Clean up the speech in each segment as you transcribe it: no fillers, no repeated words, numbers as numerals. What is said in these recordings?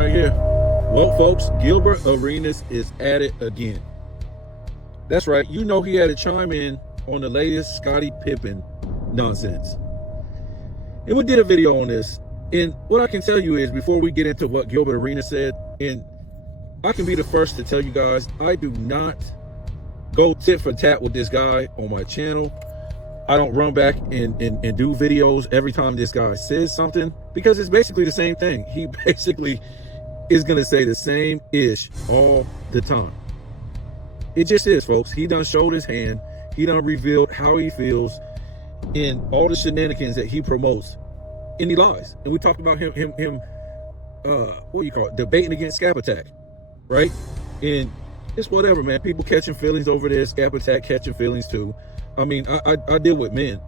right here. Well, folks, Gilbert Arenas is at it again. That's right. You know he had to chime in on the latest Scottie Pippen nonsense. And we did a video on this. And what I can tell you is, before we get into what Gilbert Arenas said, and I can be the first to tell you guys, I do not go tit for tat with this guy on my channel. I don't run back and do videos every time this guy says something, because it's basically the same thing. He basically is going to say the same ish all the time. It just is, folks. He done showed his hand. He done revealed how he feels in all the shenanigans that he promotes, and he lies. And we talked about him what do you call it, debating against Scap Attack, right? And it's whatever, man. People catching feelings over there. Scap Attack catching feelings too. I mean, I deal with men.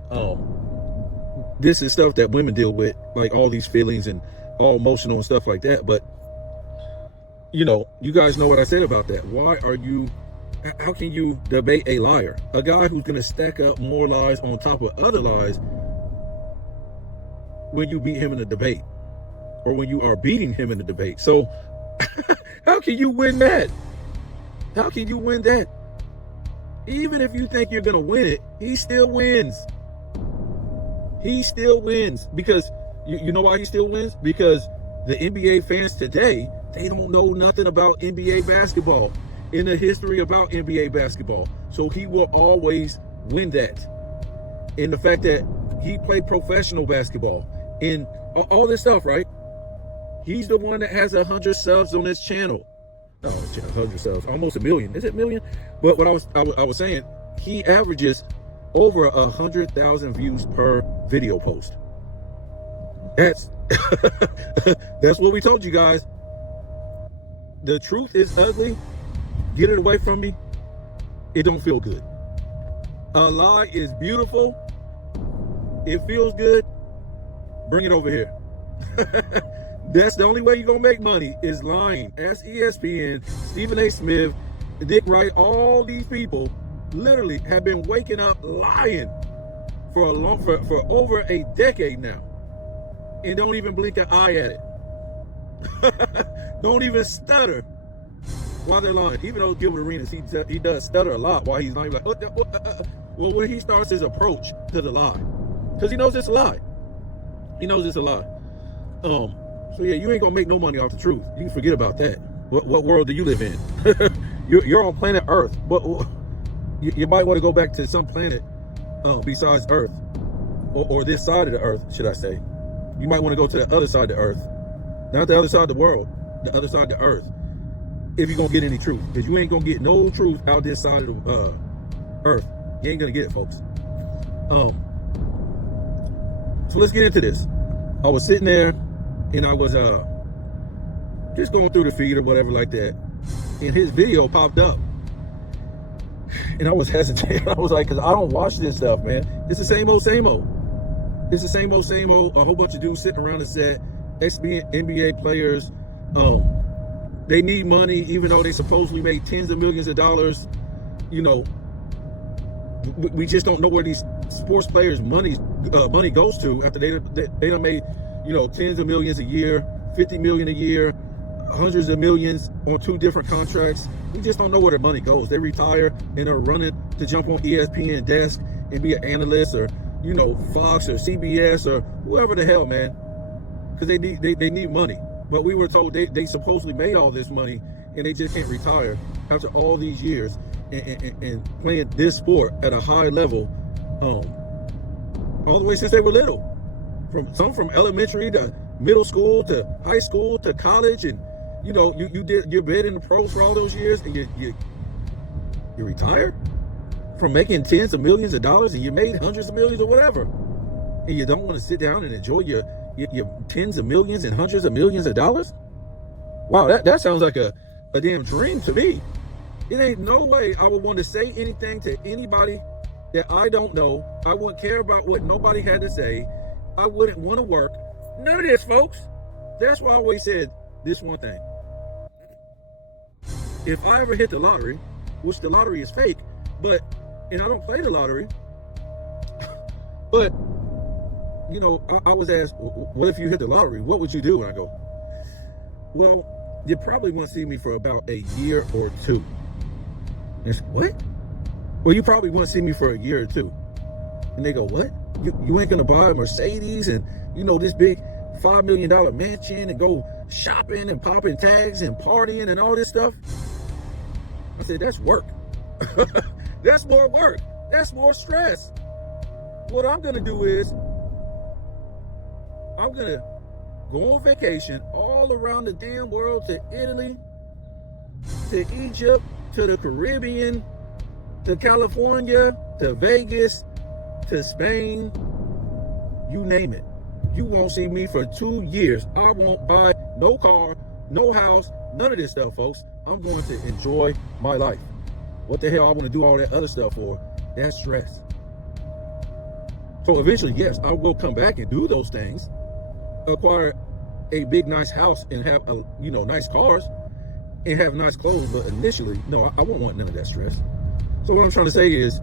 This is stuff that women deal with, like all these feelings and all emotional and stuff like that. But you know, you guys know what I said about that. How can you debate a liar? A guy who's going to stack up more lies on top of other lies when you beat him in a debate, or when you are beating him in a debate. So how can you win that? How can you win that? Even if you think you're going to win it, he still wins. He still wins. Because you know why he still wins? Because the NBA fans today, they don't know nothing about NBA basketball, in the history about NBA basketball. So he will always win that. And the fact that he played professional basketball and all this stuff, right? He's the one that has 100 subs on his channel. No, 100 subs, almost 1 million. Is it 1 million? But what I was saying, he averages over 100,000 views per video post. That's that's what we told you guys. The truth is ugly. Get it away from me. It don't feel good. A lie is beautiful. It feels good. Bring it over here. That's the only way you're going to make money, is lying. Ask ESPN, Stephen A. Smith, Dick Wright, all these people literally have been waking up lying for over a decade now, and don't even blink an eye at it. Don't even stutter while they're lying. Even though Gilbert Arenas, he does stutter a lot while he's lying. Like, well, when he starts his approach to the lie, because he knows it's a lie. He knows it's a lie. So yeah, you ain't gonna make no money off the truth. You can forget about that. What world do you live in? You're on planet Earth, but you might want to go back to some planet besides Earth, or this side of the Earth, should I say? You might want to go to the other side of the Earth, not the other side of the world, the other side of the Earth, if you're gonna get any truth. Because you ain't gonna get no truth out this side of the Earth. You ain't gonna get it, folks. So let's get into this. I was sitting there, and I was just going through the feed or whatever like that, and his video popped up, and I was hesitating. I was like, because I don't watch this stuff, man. It's the same old, same old. It's the same old, same old. A whole bunch of dudes sitting around the set, ex-NBA players. They need money, even though they supposedly made tens of millions of dollars. You know, we just don't know where these sports players' money goes to after they done made, you know, tens of millions a year, 50 million a year, hundreds of millions on 2 different contracts. We just don't know where their money goes. They retire and are running to jump on ESPN desk and be an analyst, or, you know, Fox or CBS or whoever the hell, man, because they need money. But we were told they supposedly made all this money, and they just can't retire after all these years and playing this sport at a high level, all the way since they were little. From elementary to middle school to high school to college, and you know, you did your bid in the pros for all those years, and you retired from making tens of millions of dollars, and you made hundreds of millions or whatever, and you don't want to sit down and enjoy your tens of millions and hundreds of millions of dollars. Wow, that sounds like a damn dream to me. It ain't no way I would want to say anything to anybody that I don't know. I wouldn't care about what nobody had to say. I wouldn't want to work. None of this, folks. That's why I always said this one thing. If I ever hit the lottery, which the lottery is fake, and I don't play the lottery, but, you know, I was asked, what if you hit the lottery? What would you do? And I go, Well, you probably won't see me for about a year or two. It's what? Well, you probably won't see me for a year or two. And they go, what? You ain't gonna buy a Mercedes and, this big $5 million mansion and go shopping and popping tags and partying and all this stuff? I said, that's work. That's more work. That's more stress. What I'm gonna do is, I'm gonna go on vacation all around the damn world, to Italy, to Egypt, to the Caribbean, to California, to Vegas, to Spain, you name it. You won't see me for 2 years. I won't buy no car, no house, none of this stuff, folks. I'm going to enjoy my life. What the hell I want to do all that other stuff for? That's stress. So eventually, yes, I will come back and do those things, acquire a big, nice house and have, nice cars and have nice clothes. But initially, no, I won't want none of that stress. So what I'm trying to say is,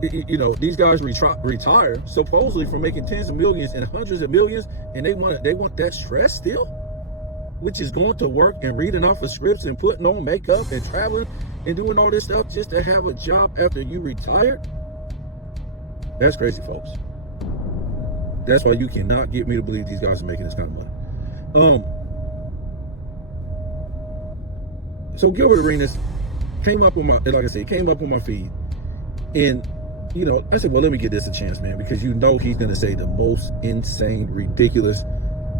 these guys retire supposedly from making tens of millions and hundreds of millions, and they want that stress still, which is going to work and reading off of scripts and putting on makeup and traveling and doing all this stuff just to have a job after you retired. That's crazy, folks. That's why you cannot get me to believe these guys are making this kind of money. So Gilbert Arenas came up on my feed, and I said, well, let me give this a chance, man, because he's going to say the most insane, ridiculous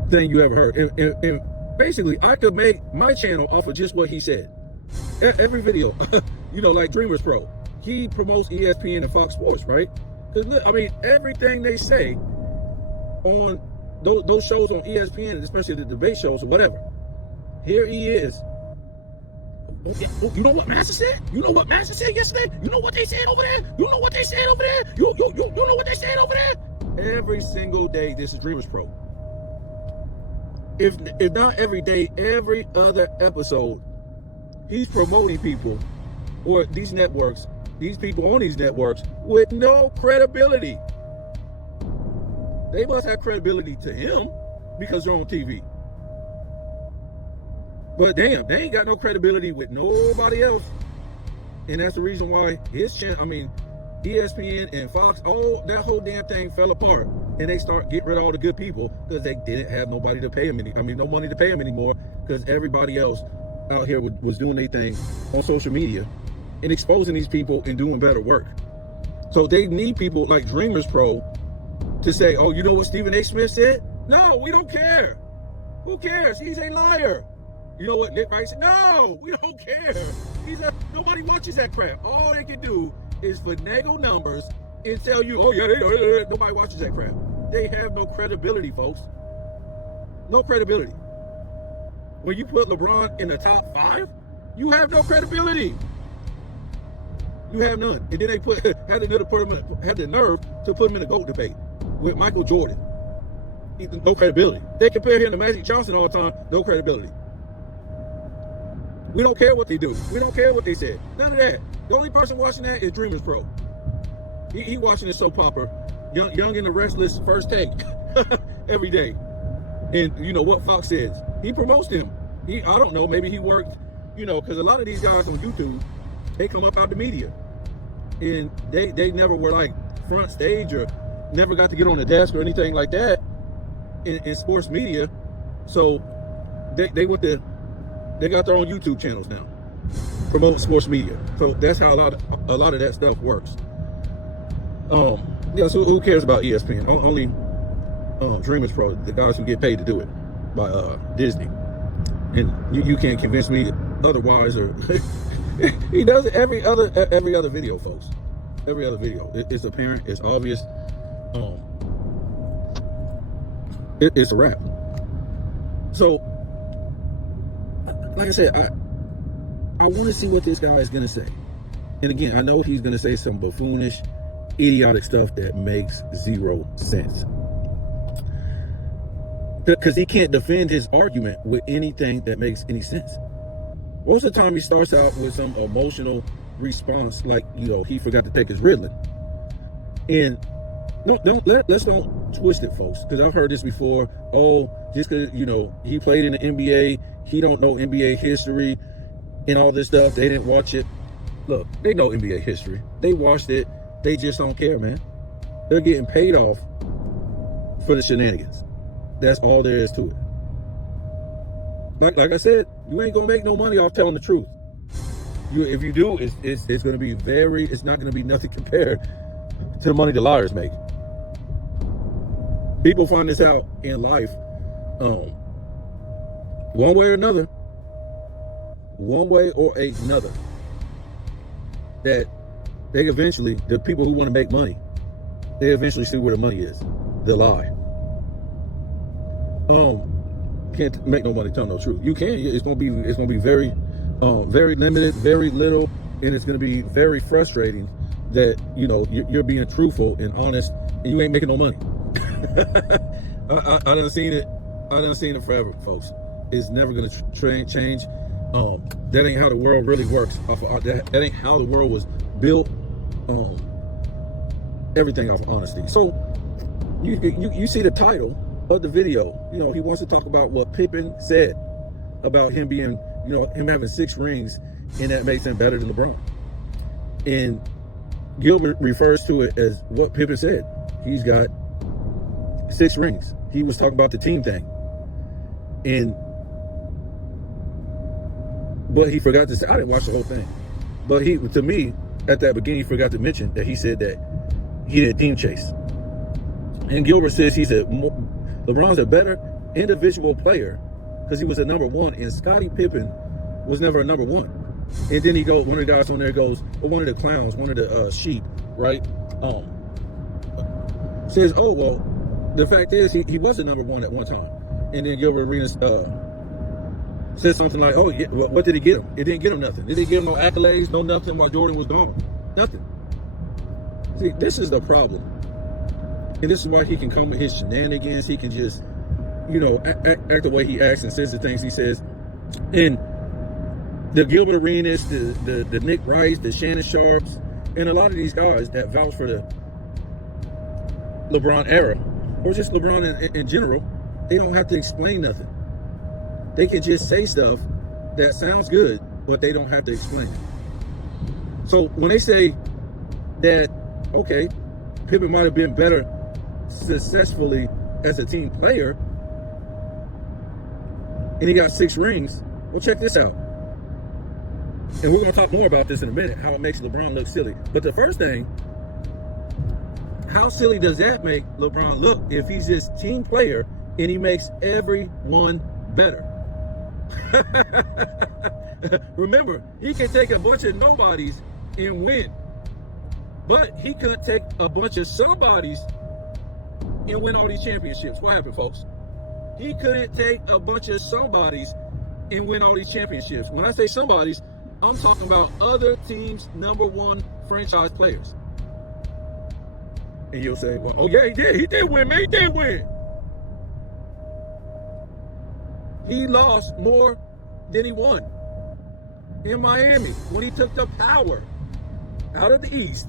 thing you ever heard. And basically, I could make my channel off of just what he said. Every video, like Dreamers Pro, he promotes ESPN and Fox Sports, right? Because, everything they say on those shows on ESPN, especially the debate shows or whatever, here he is. You know what Master said? You know what Master said yesterday? You know what they said over there? You know what they said over there? You know what they said over there? Every single day, this is Dreamers Pro. If not every day, every other episode, he's promoting people or these networks, these people on these networks with no credibility. They must have credibility to him because they're on TV. But damn, they ain't got no credibility with nobody else. And that's the reason why his channel, ESPN and Fox, that whole damn thing fell apart. And they start getting rid of all the good people because they didn't have nobody to pay him no money to pay him anymore, because everybody else out here was doing their thing on social media and exposing these people and doing better work. So they need people like Dreamers Pro to say, oh, you know what Stephen A. Smith said? No, we don't care. Who cares? He's a liar. You know what Nick Wright said? No, we don't care. Nobody watches that crap. All they can do is finagle numbers and tell you, oh yeah, nobody watches that crap. They have no credibility, folks. No credibility. When you put LeBron in the top 5, you have no credibility. You have none. And then they had the nerve to put him in a GOAT debate with Michael Jordan. No credibility. They compare him to Magic Johnson all the time. No credibility. We don't care what they do. We don't care what they said. None of that. The only person watching that is Dreamers Pro. He watching his soap opera, Young and the Restless First Take, every day. And you know what Fox says? He promotes them. I don't know, maybe he worked, because a lot of these guys on YouTube, they come up out the media. And they never were like front stage or never got to get on a desk or anything like that in sports media. So they got their own YouTube channels now, promoting sports media. So that's how a lot of that stuff works. So who cares about ESPN? Only Dreamers Pro, the guys who get paid to do it by Disney. And you can't convince me otherwise. Or he does it every other video, folks. Every other video, it's apparent, it's obvious. It's a wrap. So, like I said, I want to see what this guy is gonna say. And again, I know he's gonna say some buffoonish, idiotic stuff that makes zero sense. Because he can't defend his argument with anything that makes any sense. Most of the time he starts out with some emotional response like, he forgot to take his Ritalin. And, let's don't twist it, folks, because I've heard this before. Oh, just because he played in the NBA, he don't know NBA history and all this stuff. They didn't watch it. Look, they know NBA history. They watched it. They just don't care, man. They're getting paid off for the shenanigans. That's all there is to it. Like I said, you ain't gonna make no money off telling the truth. If you do, it's gonna be it's not gonna be nothing compared to the money the liars make. People find this out in life, one way or another, that they eventually, the people who want to make money, they eventually see where the money is. They'll lie. Can't make no money telling no truth. You can. It's gonna be very, very limited, very little, and it's gonna be very frustrating that you're being truthful and honest and you ain't making no money. I done seen it. I done seen it forever, folks. It's never gonna change. That ain't how the world really works. That ain't how the world was built. Everything off of honesty. So you see the title of the video. He wants to talk about what Pippen said about him being, him having 6 rings, and that makes him better than LeBron. And Gilbert refers to it as what Pippen said. He's got 6 rings. He was talking about the team thing. But he forgot to say, I didn't watch the whole thing, but to me, at that beginning, he forgot to mention that he said that he didn't team chase. And Gilbert says he said LeBron's a better individual player because he was a number 1, and Scottie Pippen was never a number 1. And then one of the guys on there goes, one of the clowns, one of the sheep, right? Says, oh, well, the fact is he was a number 1 at one time. And then Gilbert Arenas said something like, oh, yeah, what did he get him? It didn't get him nothing. It didn't give him no accolades, no nothing while Jordan was gone. Nothing. See, this is the problem. And this is why he can come with his shenanigans. He can just, act the way he acts and says the things he says. And the Gilbert Arenas, the Nick Rice, the Shannon Sharps, and a lot of these guys that vouch for the LeBron era, or just LeBron in general, they don't have to explain nothing. They can just say stuff that sounds good, but they don't have to explain it. So when they say that, okay, Pippen might have been better successfully as a team player, and he got 6 rings, well, check this out. And we're going to talk more about this in a minute, how it makes LeBron look silly. But the first thing, how silly does that make LeBron look if he's this team player and he makes everyone better? Remember, he can take a bunch of nobodies and win, but he couldn't take a bunch of somebodies and win all these championships. What happened, folks? He couldn't take a bunch of somebodies and win all these championships. When I say somebodies, I'm talking about other teams' number 1 franchise players. And you'll say, well, oh yeah, he did win, man, he did win. He lost more than he won in Miami when he took the power out of the East.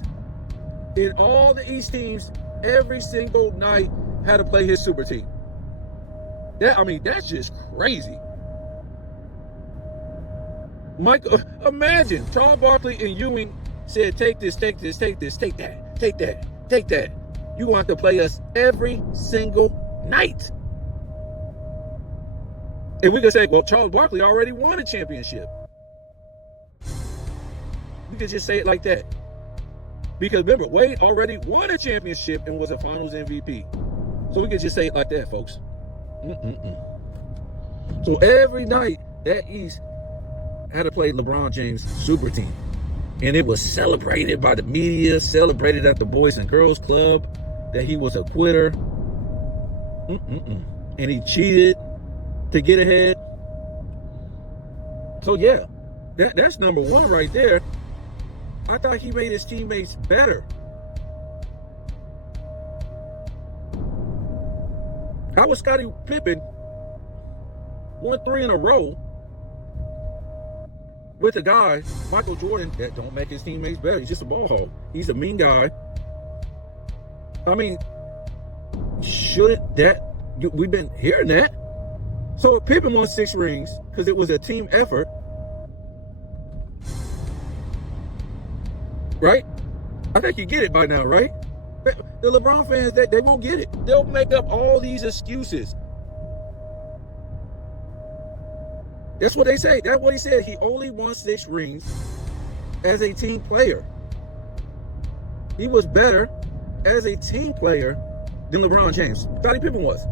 And all the East teams every single night had to play his super team. That's just crazy. Imagine Charles Barkley and Ewing said, take this, take that, take that. You want to play us every single night. And we could say, well, Charles Barkley already won a championship. We could just say it like that. Because remember, Wade already won a championship and was a finals MVP. So we could just say it like that, folks. So every night, that East had to play LeBron James' super team. And it was celebrated by the media, celebrated at the Boys and Girls Club, that he was a quitter. And he cheated to get ahead. So yeah, that's number 1 right there. I thought he made his teammates better. How was Scottie Pippen won 3 in a row with a guy, Michael Jordan, that don't make his teammates better? He's just a ball hog. He's a mean guy. I mean, shouldn't that, we've been hearing that. So Pippen won 6 rings because it was a team effort, right? I think you get it by now, right? The LeBron fans, they won't get it. They'll make up all these excuses. That's what they say. That's what he said. He only won 6 rings as a team player. He was better as a team player than LeBron James. Scottie Pippen was.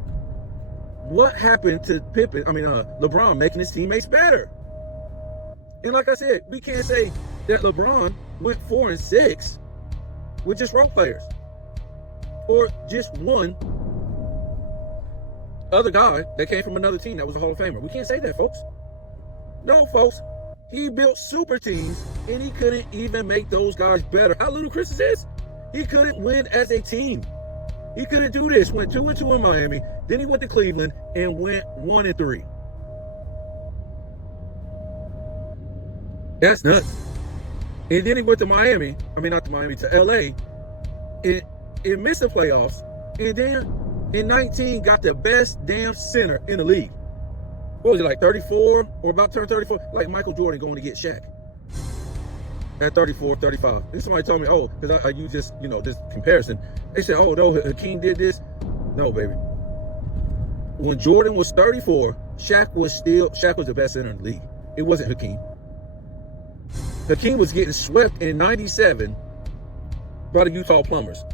What happened to LeBron making his teammates better? And like I said, we can't say that LeBron went 4 and 6 with just role players or just one other guy that came from another team that was a Hall of Famer. We can't say that, folks. No, folks. He built super teams and he couldn't even make those guys better. How ludicrous is this? He couldn't win as a team. He couldn't do this. Went 2-2 in Miami. Then he went to Cleveland and went 1-3. That's nuts. And then he went to Miami. To LA. It missed the playoffs. And then in 19 got the best damn center in the league. What was it, like 34 or about to turn 34? Like Michael Jordan going to get Shaq at 34, 35. And somebody told me, because I use this, this comparison. They said, no, Hakeem did this. No, baby. When Jordan was 34, Shaq was the best center in the league. It wasn't Hakeem. Hakeem was getting swept in 97 by the Utah Plumbers.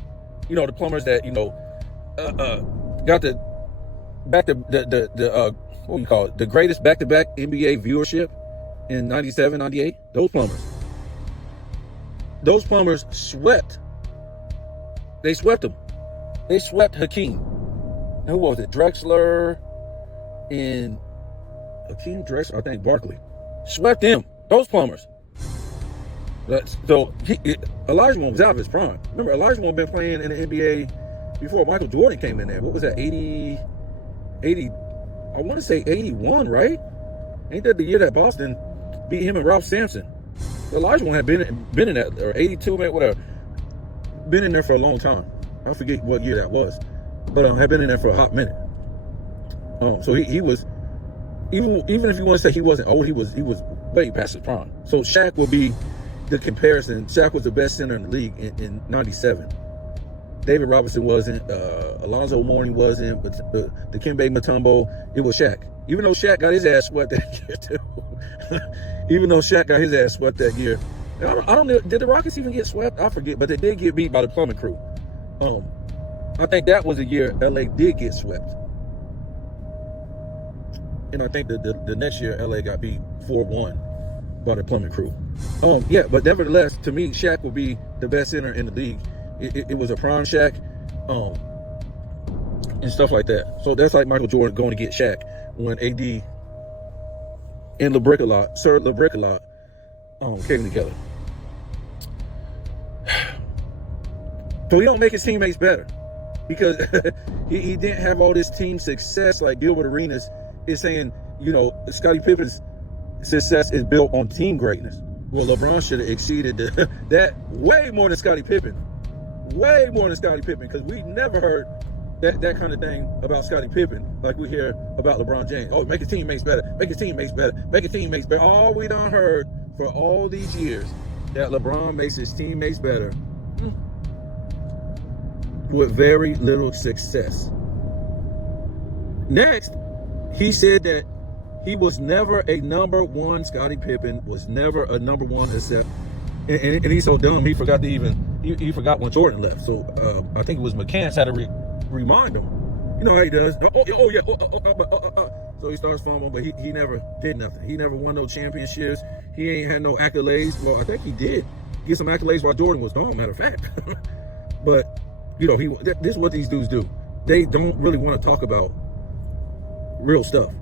The Plumbers that, got the greatest back-to-back NBA viewership in 97, 98. Those Plumbers swept. They swept them. They swept Hakeem. And who was it? Drexler and Hakeem Drexler, I think Barkley. Swept them. Those Plumbers. So Olajuwon was out of his prime. Remember, Olajuwon had been playing in the NBA before Michael Jordan came in there. What was that? 80, I want to say 81, right? Ain't that the year that Boston beat him and Ralph Sampson? Olajuwon had been in that, or 82, maybe, whatever. Been in there for a long time. I forget what year that was, but had been in there for a hot minute. So he was, even if you want to say he wasn't old, he was way past his prime. So Shaq will be the comparison. Shaq was the best center in the league in 97. David Robinson wasn't, Alonzo Mourning wasn't, but the Dikembe Mutombo, it was Shaq. Even though Shaq got his ass swept that year too. Even though Shaq got his ass swept that year. I don't know, did the Rockets even get swept? I forget, but they did get beat by the Plumbing Crew. I think that was the year LA did get swept. And I think the next year LA got beat 4-1 by the Plumbing Crew. But nevertheless, to me, Shaq will be the best center in the league. It was a prime Shaq, and stuff like that. So that's like Michael Jordan going to get Shaq when AD and Sir LeBricolot, came together. So he don't make his teammates better because he didn't have all this team success like Gilbert Arenas is saying. Scottie Pippen's success is built on team greatness. Well, LeBron should have exceeded that way more than Scottie Pippen. Way more than Scottie Pippen, because we never heard that kind of thing about Scottie Pippen like we hear about LeBron James. Make his teammates better, make his teammates better, make his teammates better. All we done heard for all these years that LeBron makes his teammates better with very little success. Next, he said that he was never a number one. Scottie Pippen was never a number one, except, and he's so dumb, he forgot to even, he forgot when Jordan left. So I think it was McCants had to remind him. You know how he does. So he starts fumbling, but he never did nothing. He never won no championships. He ain't had no accolades. Well, I think he did get some accolades while Jordan was gone, matter of fact. But, this is what these dudes do. They don't really want to talk about real stuff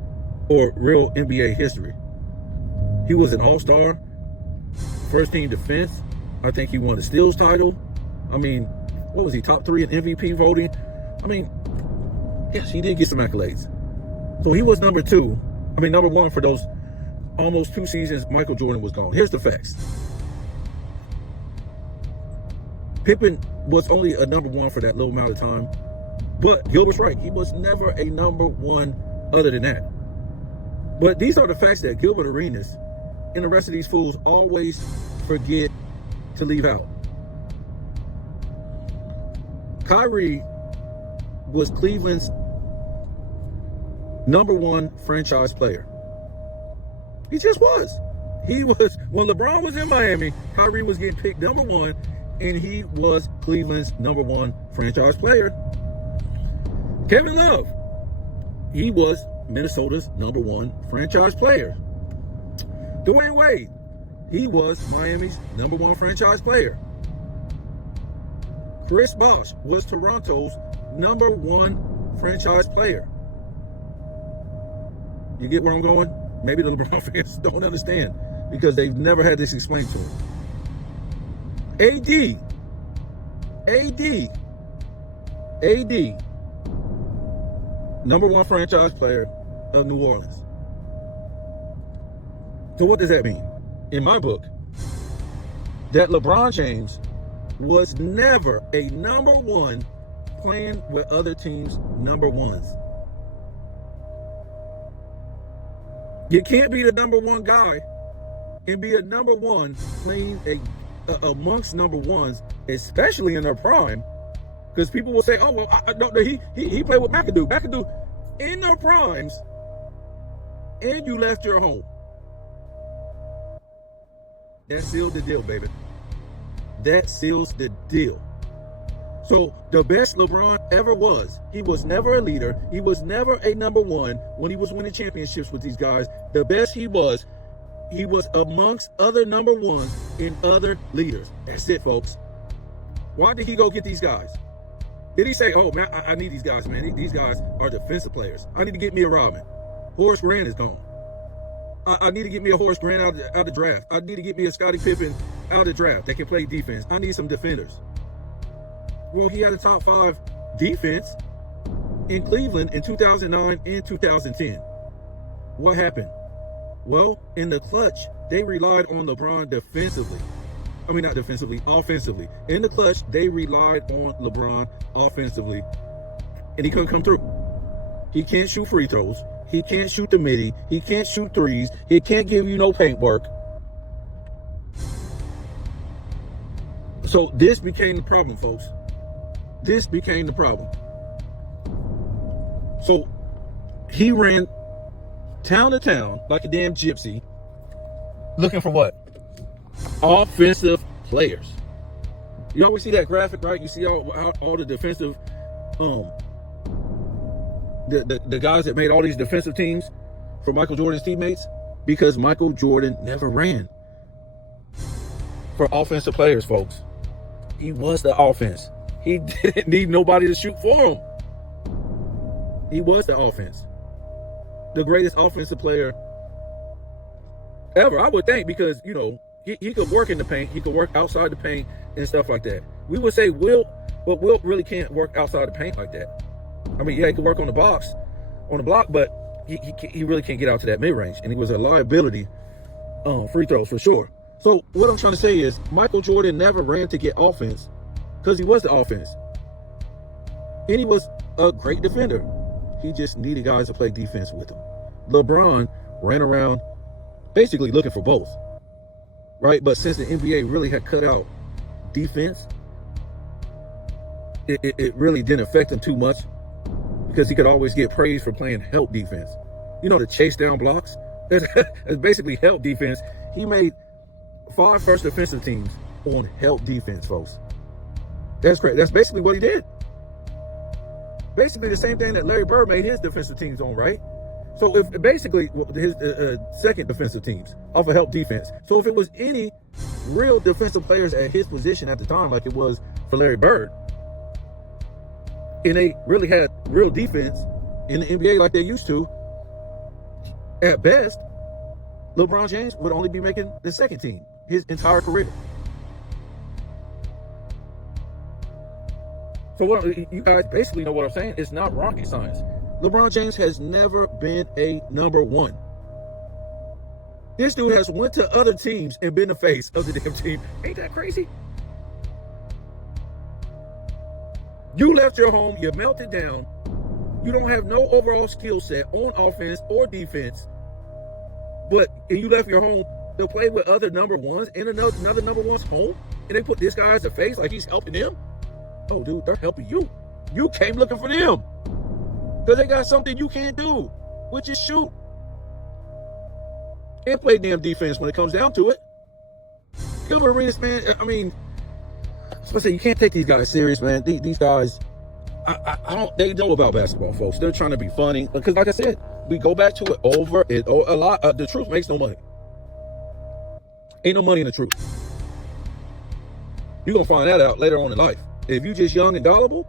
or real NBA history. He was an all-star, first team defense. I think he won the steals title. What was he, top 3 in MVP voting? Yes, he did get some accolades. So he was number 1 for those almost 2 seasons Michael Jordan was gone. Here's the facts. Pippen was only a number one for that little amount of time. But Gilbert's right. He was never a number one other than that. But these are the facts that Gilbert Arenas and the rest of these fools always forget to leave out. Kyrie was Cleveland's number one franchise player. He just was. He was, when LeBron was in Miami, Kyrie was getting picked number one, and he was Cleveland's number one franchise player. Kevin Love, he was Minnesota's number one franchise player. Dwayne Wade, he was Miami's number one franchise player. Chris Bosh was Toronto's number one franchise player. You get where I'm going? Maybe the LeBron fans don't understand because they've never had this explained to them. AD, number one franchise player of New Orleans. So what does that mean? In my book, that LeBron James was never a number one playing with other teams' number ones. You can't be the number one guy and be a number one playing amongst number ones, especially in their prime, because people will say, "Oh well, he played with McAdoo in their primes, and you left your home." That sealed the deal, baby. That seals the deal. So the best LeBron ever was. He was never a leader. He was never a number one when he was winning championships with these guys. The best he was amongst other number ones and other leaders. That's it, folks. Why did he go get these guys? Did he say, "Oh man, I need these guys, man. These guys are defensive players. I need to get me a Rodman. Horace Grant is gone. I need to get me a Horace Grant out of the draft. I need to get me a Scottie Pippen out of the draft that can play defense. I need some defenders." Well, he had a top 5 defense in Cleveland in 2009 and 2010. What happened? Well, in the clutch, they relied on LeBron defensively. I mean, not defensively, offensively. In the clutch, they relied on LeBron offensively, and he couldn't come through. He can't shoot free throws. He can't shoot the midi. He can't shoot threes. He can't give you no paint work. So this became the problem, folks. This became the problem. So he ran town to town like a damn gypsy, looking for what? Offensive players. You always see that graphic, right? You see all the defensive, the guys that made all these defensive teams for Michael Jordan's teammates, because Michael Jordan never ran for offensive players, folks. He was the offense. He didn't need nobody to shoot for him. He was the offense. The greatest offensive player ever, I would think, because, you know, he could work in the paint. He could work outside the paint and stuff like that. We would say Wilt, but Wilt really can't work outside the paint like that. I mean, yeah, he could work on the block, but he really can't get out to that mid-range. And he was a liability free throws for sure. So what I'm trying to say is Michael Jordan never ran to get offense because he was the offense. And he was a great defender. He just needed guys to play defense with him. LeBron ran around basically looking for both, right? But since the NBA really had cut out defense, it really didn't affect him too much because he could always get praise for playing help defense. You know, the chase down blocks? That's basically help defense. He made 5 first defensive teams on help defense, folks. That's great. That's basically what he did. Basically the same thing that Larry Bird made his defensive teams on, right? So if basically his second defensive teams off of help defense. So if it was any real defensive players at his position at the time, like it was for Larry Bird, and they really had real defense in the NBA like they used to, at best, LeBron James would only be making the second team his entire career. So what you guys basically know what I'm saying. It's not rocket science. LeBron James has never been a number one. This dude has went to other teams and been the face of the damn team. Ain't that crazy? You left your home, you melted down. You don't have no overall skill set on offense or defense, and you left your home to play with other number ones in another number one's home, and they put this guy as a face like he's helping them. Oh, dude, they're helping you. You came looking for them because they got something you can't do, which is shoot and play damn defense when it comes down to it. Gilbert Arenas, man. I mean, I was gonna say, you can't take these guys serious, man. These guys, I don't. They know about basketball, folks. They're trying to be funny because, like I said, we go back to it over it a lot. The truth makes no money. Ain't no money in the truth. You're gonna find that out later on in life. If you just young and gullible,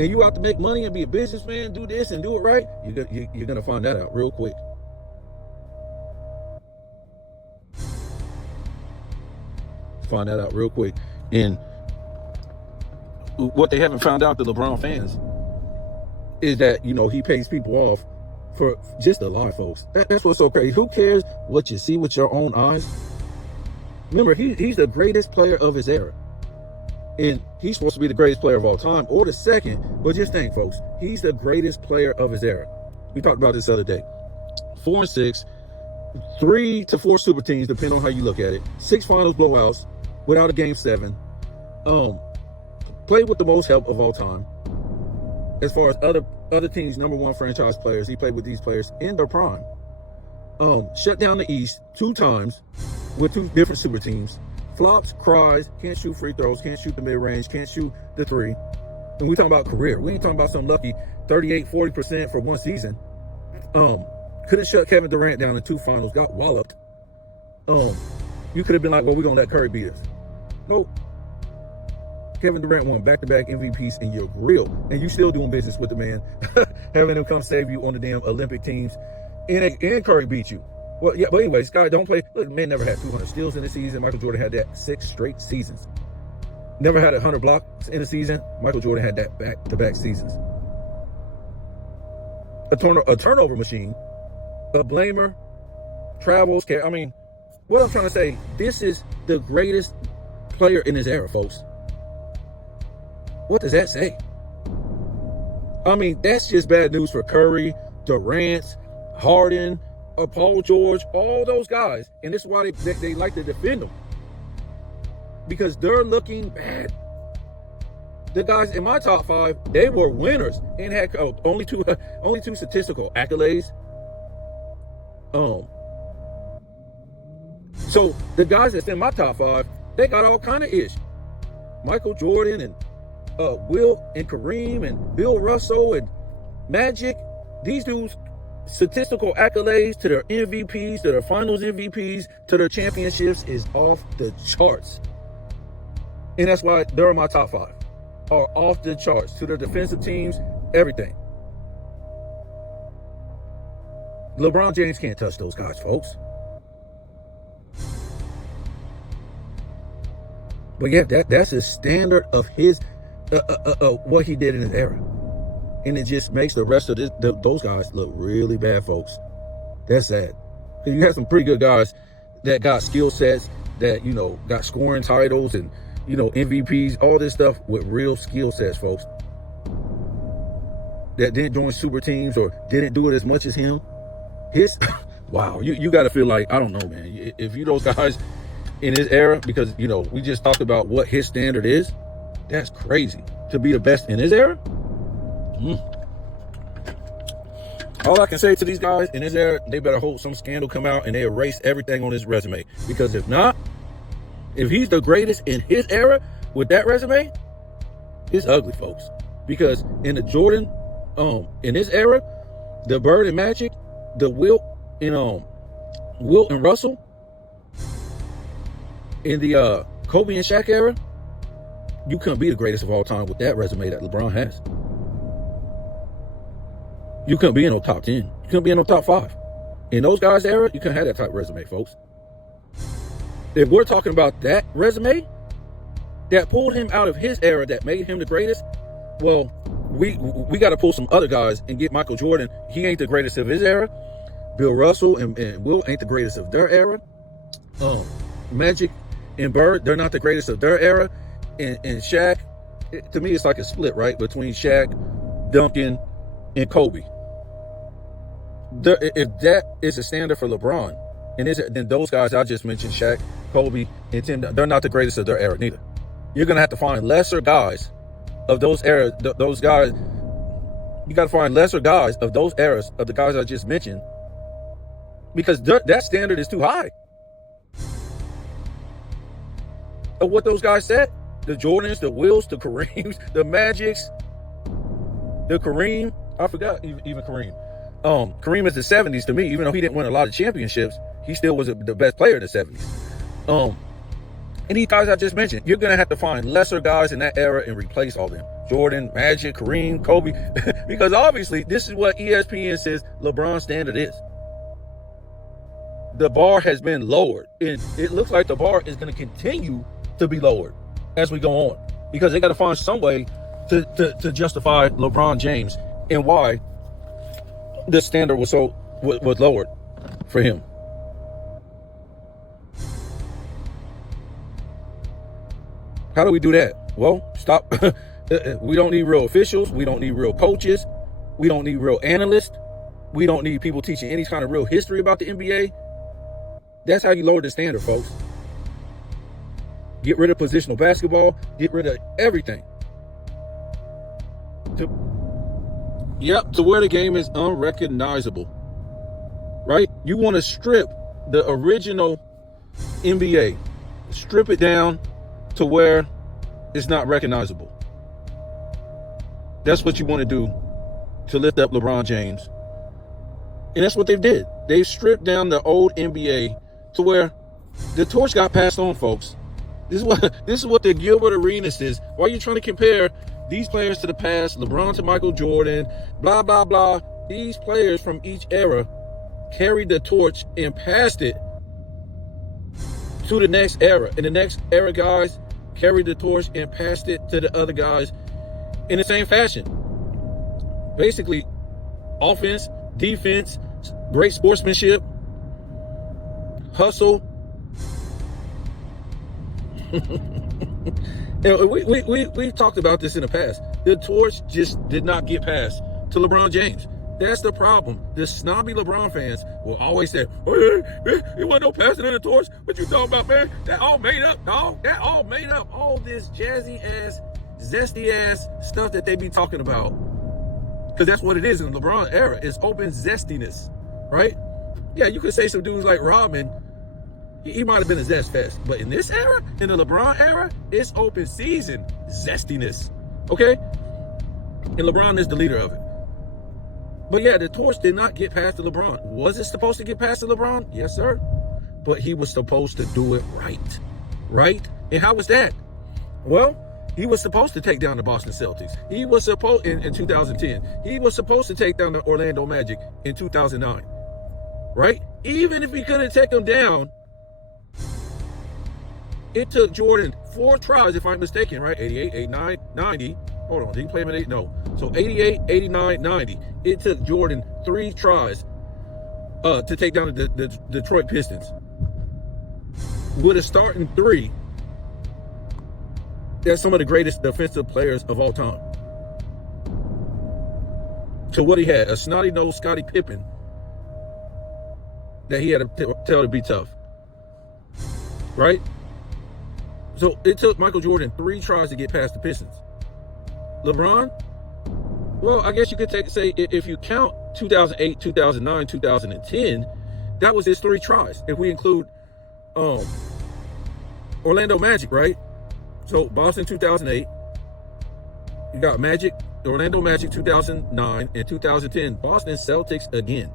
and you out to make money and be a businessman, do this and do it right, you're gonna find that out real quick. Find that out real quick. And what they haven't found out, the LeBron fans, is that, you know, he pays people off for just a lie, folks. That's what's so crazy. Who cares what you see with your own eyes? Remember, he's the greatest player of his era. And he's supposed to be the greatest player of all time, or the second. But just think, folks, he's the greatest player of his era. We talked about this the other day. 4-6, 3 to 4 super teams, depending on how you look at it. 6 finals blowouts without a game 7. Played with the most help of all time. As far as other teams' number 1 franchise players, he played with these players in their prime. Shut down the East 2 times with 2 different super teams. Flops, cries, can't shoot free throws, can't shoot the mid-range, can't shoot the 3. And we talking about career. We ain't talking about some lucky 38, 40% for one season. Couldn't shut Kevin Durant down in 2 finals, got walloped. You could have been like, well, we're going to let Curry beat us. Nope. Kevin Durant won back-to-back MVPs in your grill, and you still doing business with the man, having him come save you on the damn Olympic teams, and Curry beat you. Well, yeah, but anyway, Scott, don't play. Look, the man never had 200 steals in a season. Michael Jordan had that 6 straight seasons. Never had 100 blocks in a season. Michael Jordan had that back-to-back seasons. A turnover machine, a blamer, travels, care. I mean, what I'm trying to say, this is the greatest player in his era, folks. What does that say? I mean, that's just bad news for Curry, Durant, Harden, Paul George, all those guys. And this is why they like to defend them. Because they're looking bad. The guys in my top 5, they were winners and had only two statistical accolades. So the guys that's in my top 5, they got all kind of ish. Michael Jordan and Will and Kareem and Bill Russell and Magic. These dudes, statistical accolades to their MVPs, to their finals MVPs, to their championships is off the charts. And that's why they're in my top 5. Are off the charts. To their defensive teams, everything. LeBron James can't touch those guys, folks. But yeah, that's a standard of his, what he did in his era. And it just makes the rest of those guys look really bad, folks. That's sad. Because you have some pretty good guys that got skill sets, that, you know, got scoring titles and, you know, MVPs, all this stuff with real skill sets, folks. That didn't join super teams or didn't do it as much as him. Wow, you got to feel like, I don't know, man. If you those guys in his era, because, you know, we just talked about what his standard is, that's crazy. To be the best in his era? All I can say to these guys in his era, they better hope some scandal come out and they erase everything on his resume. Because if not, if he's the greatest in his era with that resume, it's ugly, folks. Because in the Jordan, in his era, the Bird and Magic, the Wilt and Russell, in the Kobe and Shaq era, you couldn't be the greatest of all time with that resume that LeBron has. You couldn't be in no top 10. You couldn't be in no top 5. In those guys' era, you couldn't have that type of resume, folks. If we're talking about that resume that pulled him out of his era, that made him the greatest, well, we got to pull some other guys and get Michael Jordan. He ain't the greatest of his era. Bill Russell and Will ain't the greatest of their era. Magic and Bird, they're not the greatest of their era. And Shaq, to me, it's like a split, right, between Shaq, Duncan, and Kobe. If that is a standard for LeBron, then those guys I just mentioned, Shaq, Kobe, and Tim, they're not the greatest of their era neither. You're gonna have to find lesser guys of those eras. Those guys, you got to find lesser guys of those eras of the guys I just mentioned, because that standard is too high. Of what those guys said, the Jordans, the Wills, the Kareems, the Magics, the Kareem. I forgot even Kareem. Kareem is the 70s to me, even though he didn't win a lot of championships, he still was the best player in the 70s. And these guys I just mentioned, you're going to have to find lesser guys in that era and replace all them. Jordan, Magic, Kareem, Kobe, because obviously this is what ESPN says LeBron's standard is. The bar has been lowered, and it looks like the bar is going to continue to be lowered as we go on, because they got to find some way to justify LeBron James and why the standard was lowered for him. How do we do that? Well, stop. We don't need real officials. We don't need real coaches. We don't need real analysts. We don't need people teaching any kind of real history about the NBA. That's how you lower the standard, folks. Get rid of positional basketball. Get rid of everything. To where the game is unrecognizable. Right? You want to strip the original NBA. Strip it down to where it's not recognizable. That's what you want to do to lift up LeBron James. And that's what they did. They stripped down the old NBA to where the torch got passed on, folks. This is what the Gilbert Arena says. Why are you trying to compare these players to the past, LeBron to Michael Jordan, blah, blah, blah. These players from each era carried the torch and passed it to the next era. And the next era guys carried the torch and passed it to the other guys in the same fashion. Basically, offense, defense, great sportsmanship, hustle. We talked about this in the past. The torch just did not get passed to LeBron James. That's the problem. The snobby LeBron fans will always say, "Oh, yeah, it wasn't no passing in the torch. What you talking about, man? That all made up, dog. That all made up. All this jazzy ass, zesty ass stuff that they be talking about." Because that's what it is in the LeBron era. It's open zestiness, right? Yeah, you could say some dudes like Rodman, he might have been a zest fest. But in this era, in the LeBron era, it's open season zestiness, okay? And LeBron is the leader of it. But yeah, the torch did not get past to LeBron. Was it supposed to get past to LeBron? Yes, sir. But he was supposed to do it right, right? And how was that? Well, he was supposed to take down the Boston Celtics. He was supposed, in 2010, he was supposed to take down the Orlando Magic in 2009, right? Even if he couldn't take them down, it took Jordan 4 tries, if I'm mistaken, right? 88, 89, 90. Hold on, did he play him at 8? No. So 88, 89, 90. It took Jordan 3 tries to take down the Detroit Pistons. With a starting 3, they're some of the greatest defensive players of all time. So what he had, a snotty-nosed Scottie Pippen that he had to tell to be tough, right? So it took Michael Jordan 3 tries to get past the Pistons. LeBron, well, I guess you could say if you count 2008, 2009, 2010, that was his 3 tries. If we include Orlando Magic, right? So Boston 2008, you got Magic, Orlando Magic 2009, and 2010 Boston Celtics again.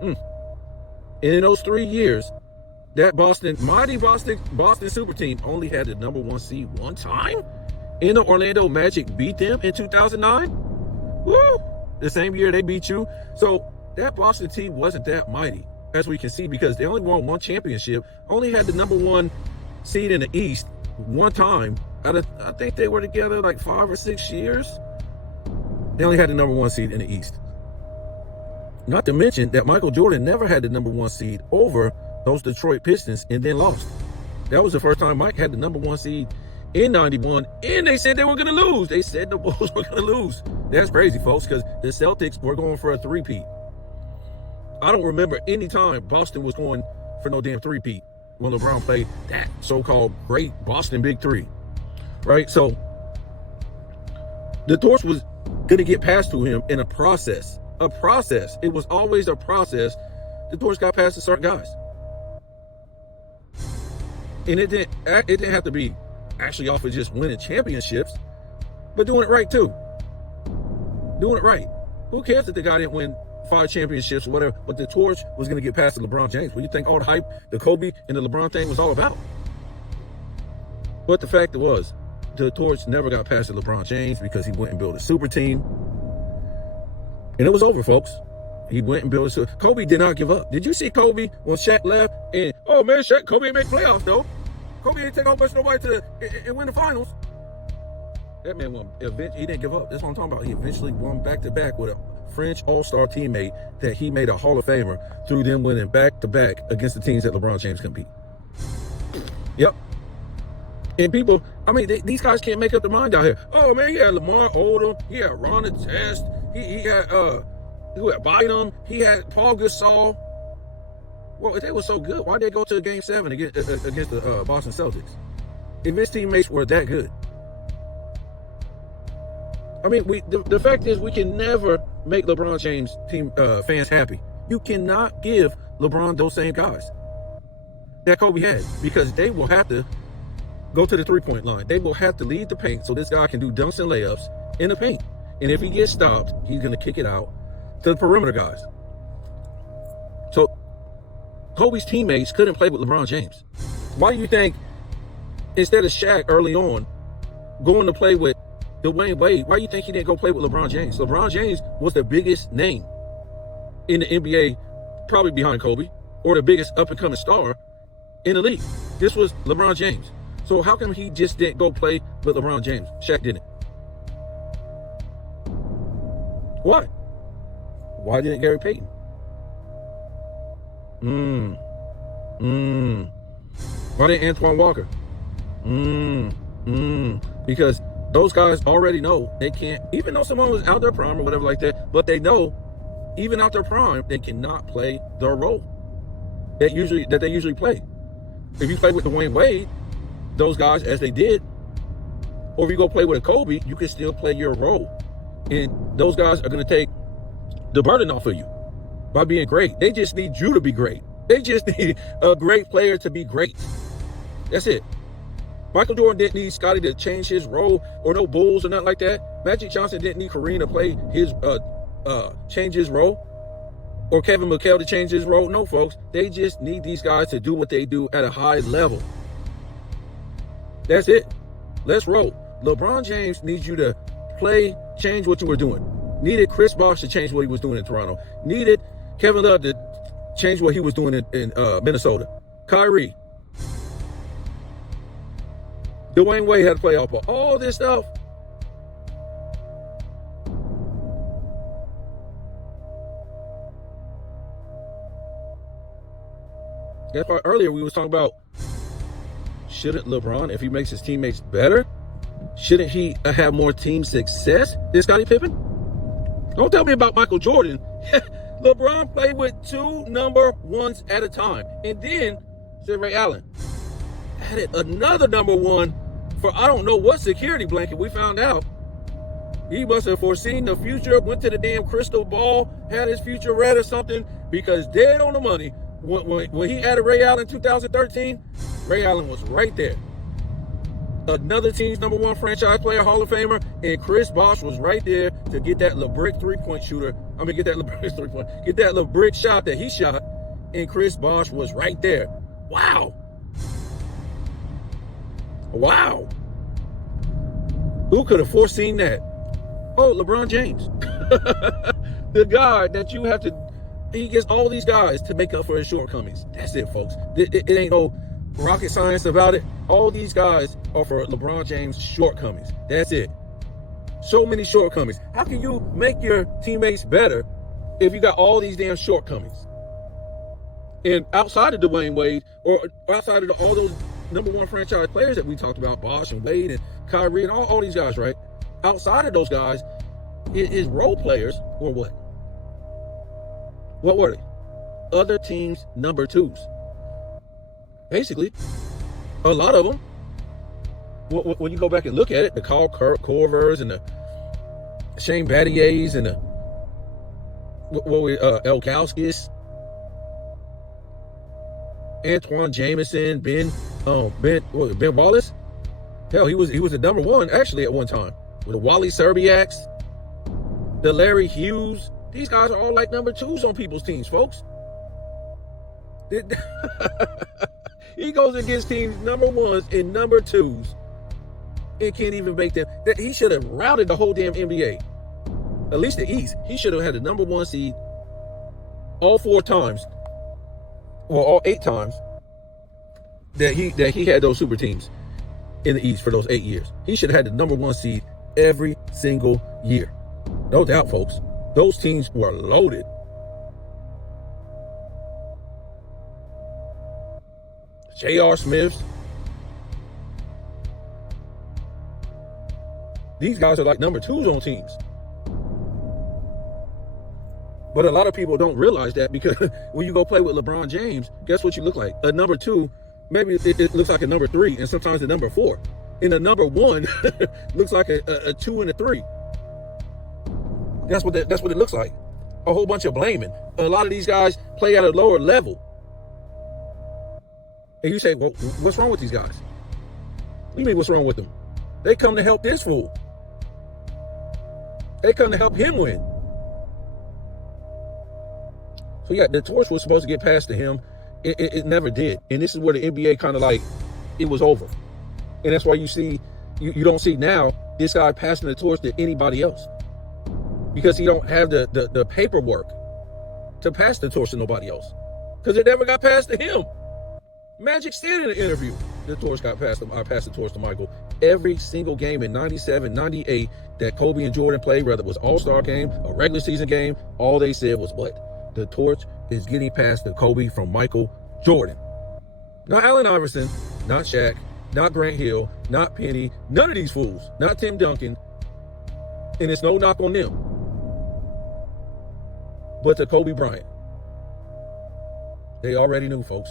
And in those 3 years, that mighty Boston super team only had the number 1 seed 1 time, and the Orlando Magic beat them in 2009. Woo! The same year they beat you. So that Boston team wasn't that mighty, as we can see, because they only won 1 championship, only had the number 1 seed in the East 1 time. I think they were together like 5 or 6 years. They only had the number 1 seed in the East. Not to mention that Michael Jordan never had the number 1 seed over those Detroit Pistons and then lost. That was the first time Mike had the number 1 seed in 91, and they said they were going to lose. They said the Bulls were going to lose. That's crazy, folks, because the Celtics were going for a three-peat. I don't remember any time Boston was going for no damn three-peat when LeBron played that so-called great Boston Big Three, right? So the torch was going to get passed to him in a process. A process. It was always a process. The torch got passed to certain guys. And it didn't have to be actually off of just winning championships, but doing it right too. Doing it right. Who cares if the guy didn't win 5 championships or whatever, but the torch was going to get passed to LeBron James. What do you think all the hype, the Kobe and the LeBron thing was all about? But the fact was, the torch never got passed to LeBron James because he went and built a super team. And it was over, folks. He went and built a super. Kobe did not give up. Did you see Kobe when Shaq left? And, oh man, Kobe didn't make playoffs though. Kobe didn't take a whole bunch of nobody and win the finals. That man won. He didn't give up. That's what I'm talking about. He eventually won back-to-back with a French all-star teammate that he made a Hall of Famer through them winning back-to-back against the teams that LeBron James couldn't beat. Yep. And people, I mean, these guys can't make up their mind out here. Oh man, he had Lamar Odom, he had Ron Artest, he had who had Bynum, he had Paul Gasol. Well, if they were so good, why'd they go to Game 7 against the Boston Celtics? If his teammates were that good. I mean, the fact is we can never make LeBron James team fans happy. You cannot give LeBron those same guys that Kobe had, because they will have to go to the three-point line. They will have to lead the paint so this guy can do dunks and layups in the paint. And if he gets stopped, he's going to kick it out to the perimeter guys. So Kobe's teammates couldn't play with LeBron James. Why do you think instead of Shaq early on going to play with Dwayne Wade, why do you think he didn't go play with LeBron James? LeBron James was the biggest name in the NBA, probably behind Kobe, or the biggest up-and-coming star in the league. This was LeBron James. So how come he just didn't go play with LeBron James? Shaq didn't. Why? Why didn't Gary Payton? Why didn't Antoine Walker? Because those guys already know they can't, even though someone was out their prime or whatever like that, but they know even out their prime, they cannot play their role that they usually play. If you play with Dwayne Wade, those guys, as they did, or if you go play with a Kobe, you can still play your role. And those guys are going to take the burden off of you by being great. They just need you to be great. They just need a great player to be great. That's it. Michael Jordan didn't need Scottie to change his role, or no Bulls or nothing like that. Magic Johnson didn't need Kareem to play his change his role, or Kevin McHale to change his role. No, folks. They just need these guys to do what they do at a high level. That's it. Let's roll. LeBron James needs you to change what you were doing. Needed Chris Bosh to change what he was doing in Toronto. Needed Kevin Love to change what he was doing in Minnesota. Kyrie. Dwayne Wade had to play off ball. All this stuff. That's why earlier we was talking about, shouldn't LeBron, if he makes his teammates better, shouldn't he have more team success than Scottie Pippen? Don't tell me about Michael Jordan. LeBron played with 2 number 1s at a time. And then, said Ray Allen, added another number 1 for I don't know what security blanket. We found out he must have foreseen the future, went to the damn crystal ball, had his future read or something, because dead on the money, when he added Ray Allen in 2013, Ray Allen was right there. Another team's number 1 franchise player, Hall of Famer, and Chris Bosh was right there to get that LeBrick three-point shooter. Get that LeBrick shot that he shot, and Chris Bosh was right there. Wow. Wow. Who could have foreseen that? Oh, LeBron James. The guy that you have to, he gets all these guys to make up for his shortcomings. That's it, folks. It ain't no rocket science about it. All these guys are for LeBron James' shortcomings. That's it. So many shortcomings. How can you make your teammates better if you got all these damn shortcomings? And outside of Dwayne Wade, or outside of all those number one franchise players that we talked about, Bosh and Wade and Kyrie and all these guys, right? Outside of those guys, his role players were what? What were they? Other teams' number twos. Basically, a lot of them, when you go back and look at it, the Carl Corvers and the Shane Battiers and the Elkauskis, Antoine Jameson, Ben Wallace. Hell, he was the number one actually at one time. With the Wally Serbiaks, the Larry Hughes. These guys are all like number twos on people's teams, folks. He goes against teams number ones and number twos and can't even make them. That he should have routed the whole damn NBA. At least the East. He should have had the number one seed all 4 times. Well, all 8 times that he had those super teams in the East for those 8 years. He should have had the number one seed every single year. No doubt, folks. Those teams were loaded. J.R. Smiths. These guys are like number twos on teams. But a lot of people don't realize that, because when you go play with LeBron James, guess what you look like? A number two, maybe it looks like a number 3, and sometimes a number 4. And a number 1 looks like a 2 and a 3. That's what it looks like. A whole bunch of blaming. A lot of these guys play at a lower level. And you say, well, what's wrong with these guys? What do you mean, what's wrong with them? They come to help this fool. They come to help him win. So yeah, the torch was supposed to get passed to him. It never did. And this is where the NBA kind of like, it was over. And that's why you see, you don't see now this guy passing the torch to anybody else. Because he don't have the paperwork to pass the torch to nobody else. Because it never got passed to him. Magic said in an interview, the torch got passed. I passed the torch to Michael. Every single game in 97, 98 that Kobe and Jordan played, whether it was All-Star game, a regular season game, all they said was what? The torch is getting passed to Kobe from Michael Jordan. Not Allen Iverson, not Shaq, not Grant Hill, not Penny, none of these fools, not Tim Duncan. And it's no knock on them. But to Kobe Bryant. They already knew, folks.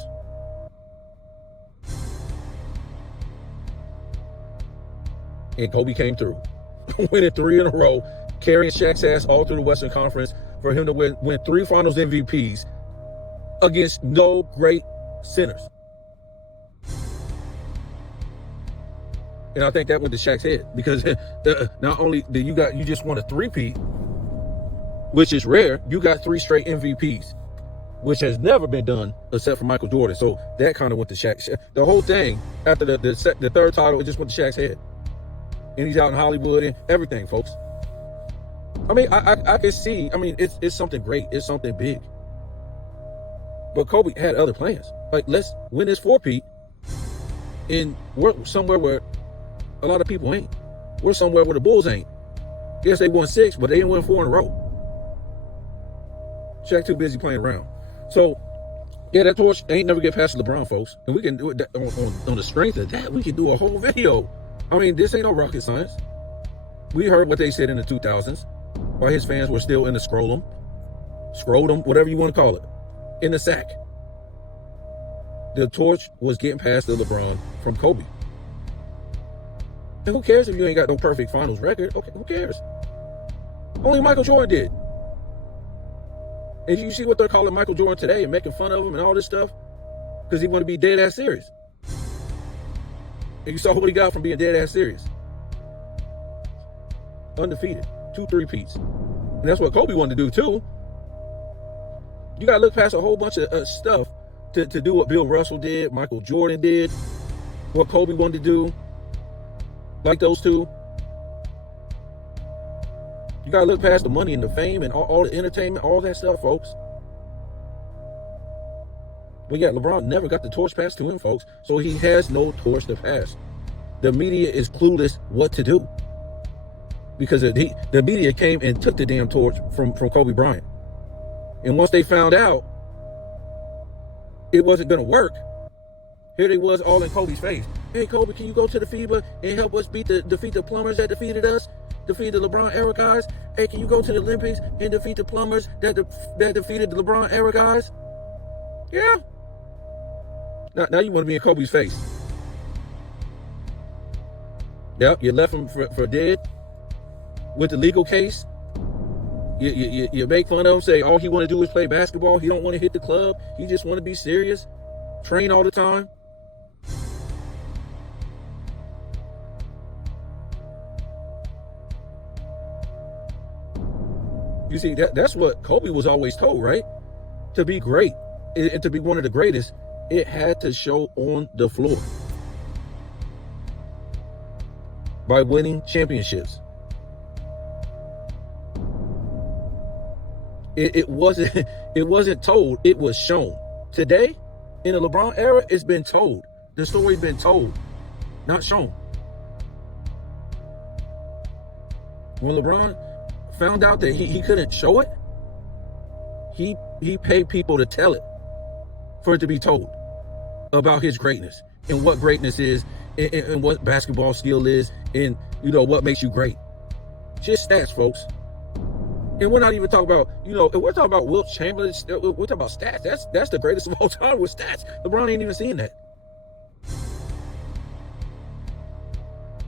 And Kobe came through, winning 3 in a row, carrying Shaq's ass all through the Western Conference for him to win 3 Finals MVPs against no great centers. And I think that went to Shaq's head, because not only did you just won a 3-peat, which is rare, you got 3 straight MVPs, which has never been done except for Michael Jordan. So that kind of went to Shaq. The whole thing after the 3rd title, it just went to Shaq's head. And he's out in Hollywood and everything, folks. I mean, I can see, I mean, it's something great. It's something big. But Kobe had other plans. Like, let's win this 4-peat, and we're somewhere where a lot of people ain't. We're somewhere where the Bulls ain't. Yes, they won 6, but they didn't win 4 in a row. Shaq too busy playing around. So, yeah, that torch ain't never get past LeBron, folks. And we can do it on the strength of that. We can do a whole video. I mean, this ain't no rocket science. We heard what they said in the 2000s, while his fans were still in the scrotum, whatever you want to call it, in the sack. The torch was getting passed to LeBron from Kobe. And who cares if you ain't got no perfect finals record? Okay, who cares? Only Michael Jordan did. And you see what they're calling Michael Jordan today and making fun of him and all this stuff? Because he want to be dead-ass serious. And you saw what he got from being dead-ass serious. Undefeated. 2 3-peats. And that's what Kobe wanted to do, too. You got to look past a whole bunch of stuff to do what Bill Russell did, Michael Jordan did, what Kobe wanted to do, like those two. You got to look past the money and the fame and all the entertainment, all that stuff, folks. But yeah, LeBron never got the torch passed to him, folks. So he has no torch to pass. The media is clueless what to do. Because the media came and took the damn torch from Kobe Bryant. And once they found out it wasn't going to work, Here they was all in Kobe's face. Hey, Kobe, can you go to the FIBA and help us defeat the plumbers that defeated us? Defeat the LeBron era guys? Hey, can you go to the Olympics and defeat the plumbers that defeated the LeBron era guys? Yeah. Now you want to be in Kobe's face. Yep, you left him for dead with the legal case. You make fun of him, say all he want to do is play basketball. He don't want to hit the club. He just want to be serious, train all the time. You see, that's what Kobe was always told, right? To be great, and to be one of the greatest, it had to show on the floor by winning championships. It wasn't told, it was shown. Today, in the LeBron era, it's been told. The story's been told, not shown. When LeBron found out that he couldn't show it, he paid people to tell it, for it to be told about his greatness and what greatness is and what basketball skill is and what makes you great. Just stats, folks. And we're not even talking about, we're talking about Wilt Chamberlain. We're talking about stats. That's the greatest of all time with stats. LeBron ain't even seen that.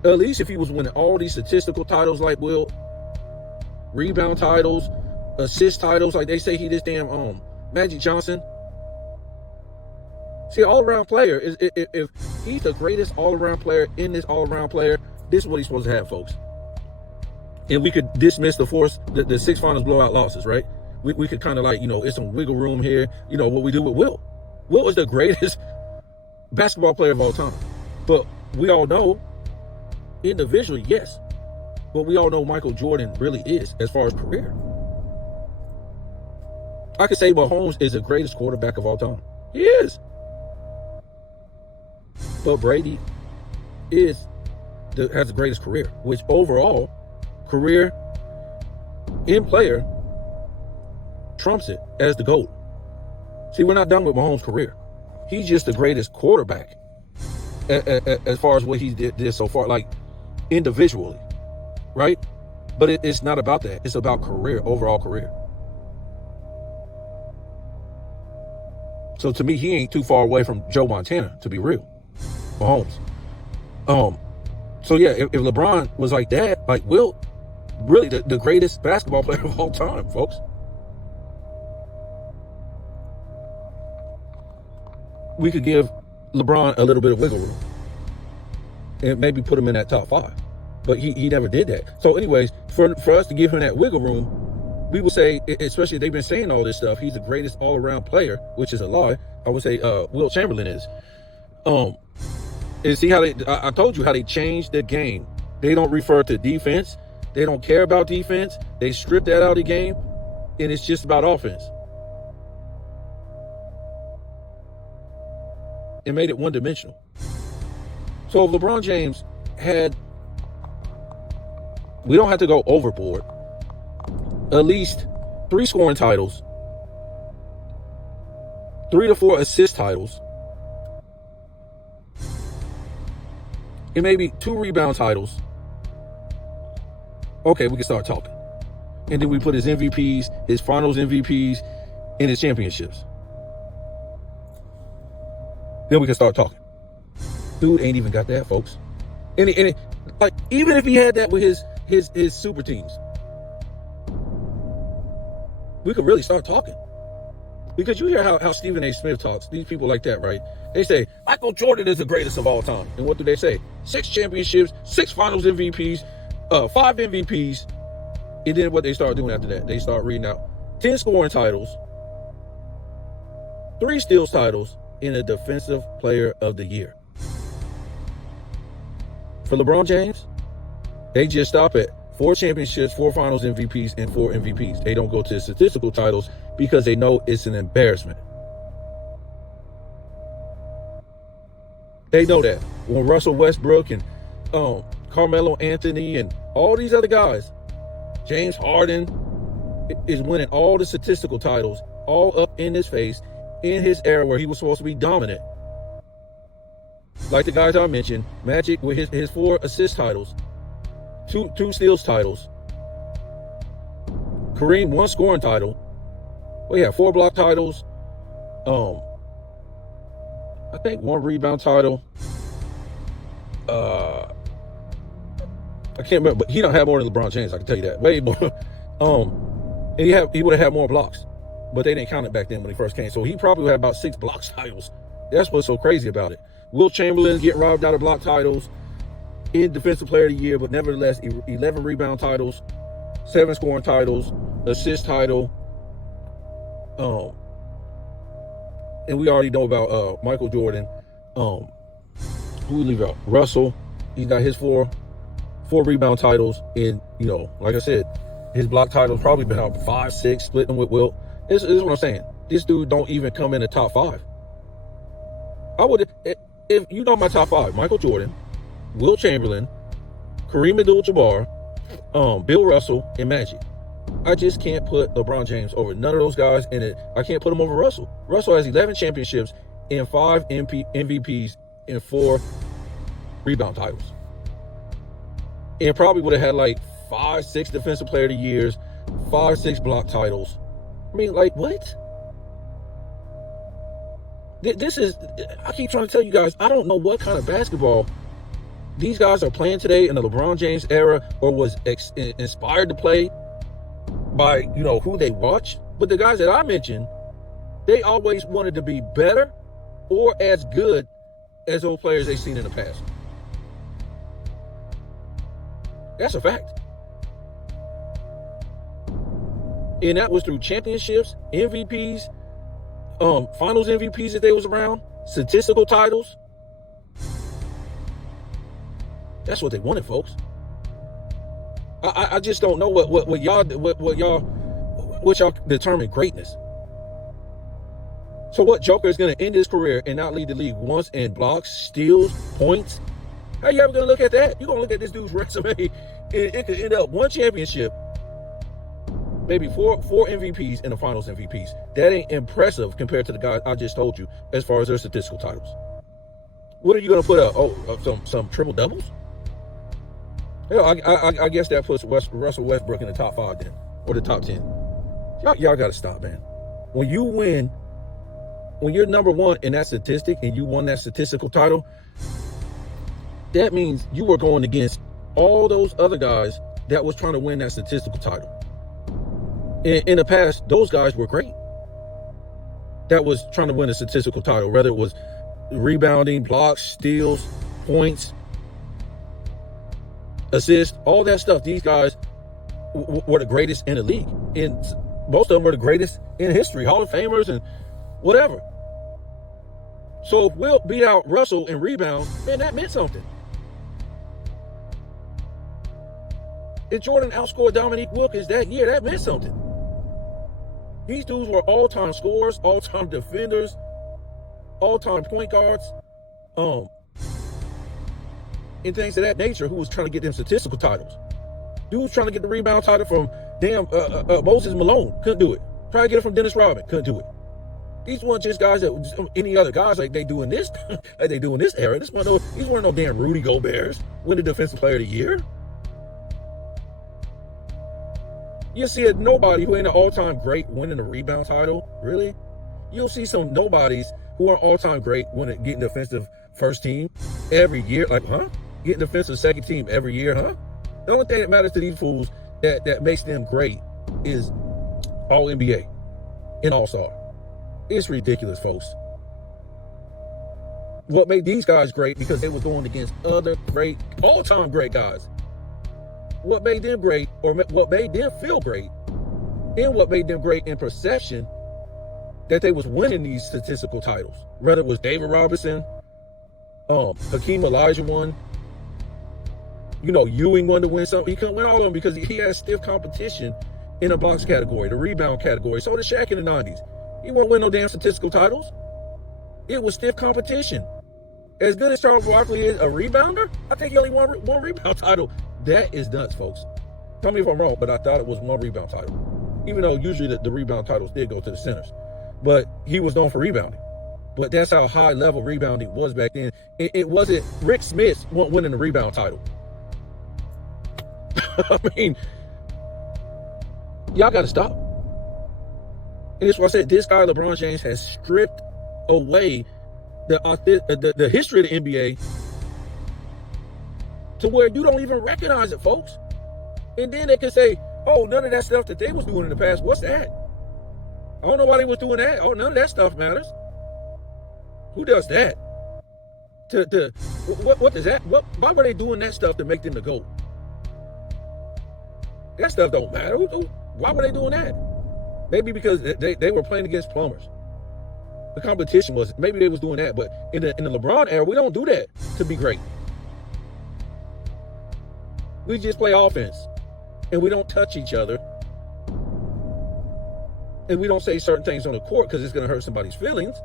At least if he was winning all these statistical titles like Wilt, rebound titles, assist titles, like they say he this damn Magic Johnson. See, all-around player is if he's the greatest all-around player in this all-around player, this is what he's supposed to have, folks. And we could dismiss the 6 finals blowout losses, right? We could kind of it's some wiggle room here. What we do with Wilt. Wilt is the greatest basketball player of all time. But we all know, individually, yes. But we all know Michael Jordan really is as far as career. I could say Mahomes is the greatest quarterback of all time. He is. But Brady has the greatest career, which overall career in player trumps it as the GOAT. See, we're not done with Mahomes' career. He's just the greatest quarterback as far as what he did so far, like individually, right? But it's not about that. It's about career, overall career. So to me, he ain't too far away from Joe Montana, to be real. Mahomes. So yeah, if LeBron was like that, like Wilt, really the greatest basketball player of all time, folks. We could give LeBron a little bit of wiggle room and maybe put him in that top 5. But he never did that. So anyways, for us to give him that wiggle room, we would say, especially if they've been saying all this stuff, he's the greatest all-around player, which is a lie. I would say Wilt Chamberlain is. And see how I told you how they changed the game. They don't refer to defense. They don't care about defense. They strip that out of the game, and it's just about offense. It made it one-dimensional. So if LeBron James we don't have to go overboard, at least 3 scoring titles, 3 to 4 assist titles, and maybe 2 rebound titles. Okay, we can start talking. And then we put his MVPs, his finals MVPs, and his championships. Then we can start talking. Dude ain't even got that, folks. And even if he had that with his super teams, we could really start talking. Because you hear how Stephen A. Smith talks, these people like that, right? They say, Michael Jordan is the greatest of all time. And what do they say? 6 championships, 6 finals MVPs, 5 MVPs. And then what they start doing after that, they start reading out 10 scoring titles, 3 steals titles, and a defensive player of the year. For LeBron James, they just stop at 4 championships, 4 finals MVPs, and 4 MVPs. They don't go to statistical titles because they know it's an embarrassment. They know that. When Russell Westbrook and Carmelo Anthony and all these other guys, James Harden is winning all the statistical titles, all up in his face, in his era where he was supposed to be dominant. like the guys I mentioned, Magic with his 4 assist titles, two steals titles. Kareem 1 scoring title. Well, yeah, 4 block titles. I think 1 rebound title. I can't remember, but he don't have more than LeBron James. I can tell you that, way more. And he would have had more blocks, but they didn't count it back then when he first came. So he probably had about 6 block titles. That's what's so crazy about it. Will Chamberlain getting robbed out of block titles in Defensive Player of the Year, but nevertheless 11 rebound titles, 7 scoring titles, assist title. And we already know about Michael Jordan. Who we leave out? Russell. He got his 4 rebound titles. And, you know, like I said, his block titles probably been out 5, 6, splitting with Wilt. This is what I'm saying. This dude don't even come in the top 5. I would, if you know my top 5, Michael Jordan, Wilt Chamberlain, Kareem Abdul-Jabbar, Bill Russell, and Magic. I just can't put LeBron James over none of those guys, and I can't put him over Russell. Russell has 11 championships and 5 MVPs and 4 rebound titles. And probably would have had like 5, 6 Defensive Player of the Years, 5, 6 block titles. I mean, like, what? This is, I keep trying to tell you guys, I don't know what kind of basketball these guys are playing today in the LeBron James era, or was inspired to play by, you know, who they watch. But the guys that I mentioned, they always wanted to be better or as good as those players they've seen in the past. That's a fact. And that was through championships, MVPs, finals MVPs if they was around, statistical titles. That's what they wanted, folks. I just don't know what y'all determine greatness. So what Joker is going to end his career and not lead the league once in blocks, steals, points? How you ever going to look at that? You're going to look at this dude's resume, and it could end up 1 championship, maybe 4 MVPs and the finals MVPs. That ain't impressive compared to the guys I just told you as far as their statistical titles. What are you going to put up? Some triple doubles? Yeah, I guess that puts Russell Westbrook in the top 5 then, or the top 10. Y'all got to stop, man. When you win, when you're number 1 in that statistic and you won that statistical title, that means you were going against all those other guys that was trying to win that statistical title. In the past, those guys were great. That was trying to win a statistical title, whether it was rebounding, blocks, steals, points, assists, all that stuff. These guys were the greatest in the league. And most of them were the greatest in history, Hall of Famers and whatever. So if Wilt beat out Russell in rebounds, man, that meant something. If Jordan outscored Dominique Wilkins that year, that meant something. These dudes were all-time scorers, all-time defenders, all-time point guards, and things of that nature, who was trying to get them statistical titles. Dudes trying to get the rebound title from Moses Malone, couldn't do it. Trying to get it from Dennis Rodman, couldn't do it. These weren't just guys that any other guys like they do in this like they do in this era. These weren't no damn Rudy Goberts winning Defensive Player of the Year. You see nobody who ain't an all-time great winning a rebound title, really. You'll see some nobodies who are all-time great getting defensive first team every year. Like, huh? Getting defensive second team every year, huh? The only thing that matters to these fools that makes them great is all NBA and all-star. It's ridiculous, folks. What made these guys great? Because they was going against other great, all-time great guys. What made them great, or what made them feel great, and what made them great in perception, that they was winning these statistical titles. Whether it was David Robinson, Hakeem Olajuwon, Ewing wanted to win something. He couldn't win all of them because he had stiff competition in the blocks category, the rebound category. So did Shaq in the 90s. He won't win no damn statistical titles. It was stiff competition. As good as Charles Barkley is a rebounder, I think he only won one rebound title. That is nuts, folks. Tell me if I'm wrong, but I thought it was 1 rebound title. Even though usually the rebound titles did go to the centers. But he was known for rebounding. But that's how high level rebounding was back then. It wasn't Rick Smith winning the rebound title. I mean, y'all got to stop. And it's what I said. This guy, LeBron James, has stripped away the history of the NBA to where you don't even recognize it, folks. And then they can say, oh, none of that stuff that they was doing in the past, what's that? I don't know why they was doing that. Oh, none of that stuff matters. Who does that? What does that? Why were they doing that stuff to make them the GOAT? That stuff don't matter. Why were they doing that? Maybe because they were playing against plumbers. The competition was, maybe they was doing that. But in the LeBron era, we don't do that to be great. We just play offense. And we don't touch each other. And we don't say certain things on the court because it's going to hurt somebody's feelings.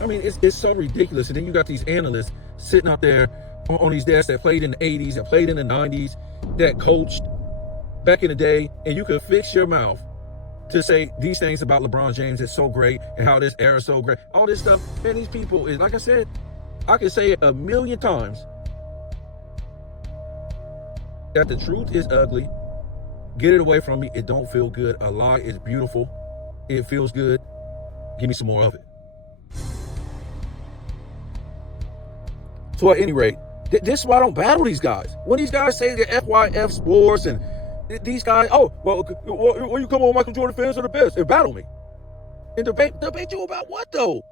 I mean, it's so ridiculous. And then you got these analysts sitting out there on these desks that played in the 80s, that played in the 90s, that coached back in the day, and you can fix your mouth to say these things about LeBron James is so great and how this era is so great. All this stuff, man, these people is, like I said, I can say it a million times, that the truth is ugly. Get it away from me. It don't feel good. A lie is beautiful. It feels good. Give me some more of it. So at any rate, this is why I don't battle these guys. When these guys say the FYF sports and these guys, oh, well, when you come on, Michael Jordan fans are the best, and battle me. And debate you about what, though?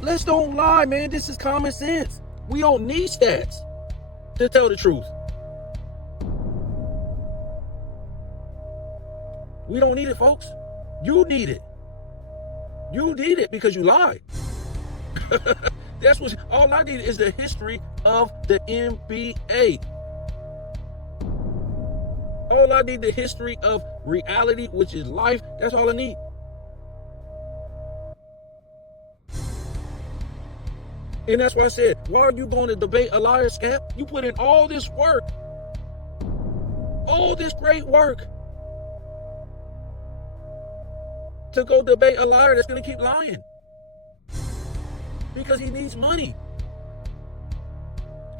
Let's don't lie, man. This is common sense. We don't need stats to tell the truth. We don't need it, folks. You need it. You need it because you lie. That's what all I need is the history of the NBA. All I need the history of reality, which is life. That's all I need. And that's why I said, why are you going to debate a liar, scamp? You put in all this work, all this great work, to go debate a liar that's going to keep lying. Because he needs money.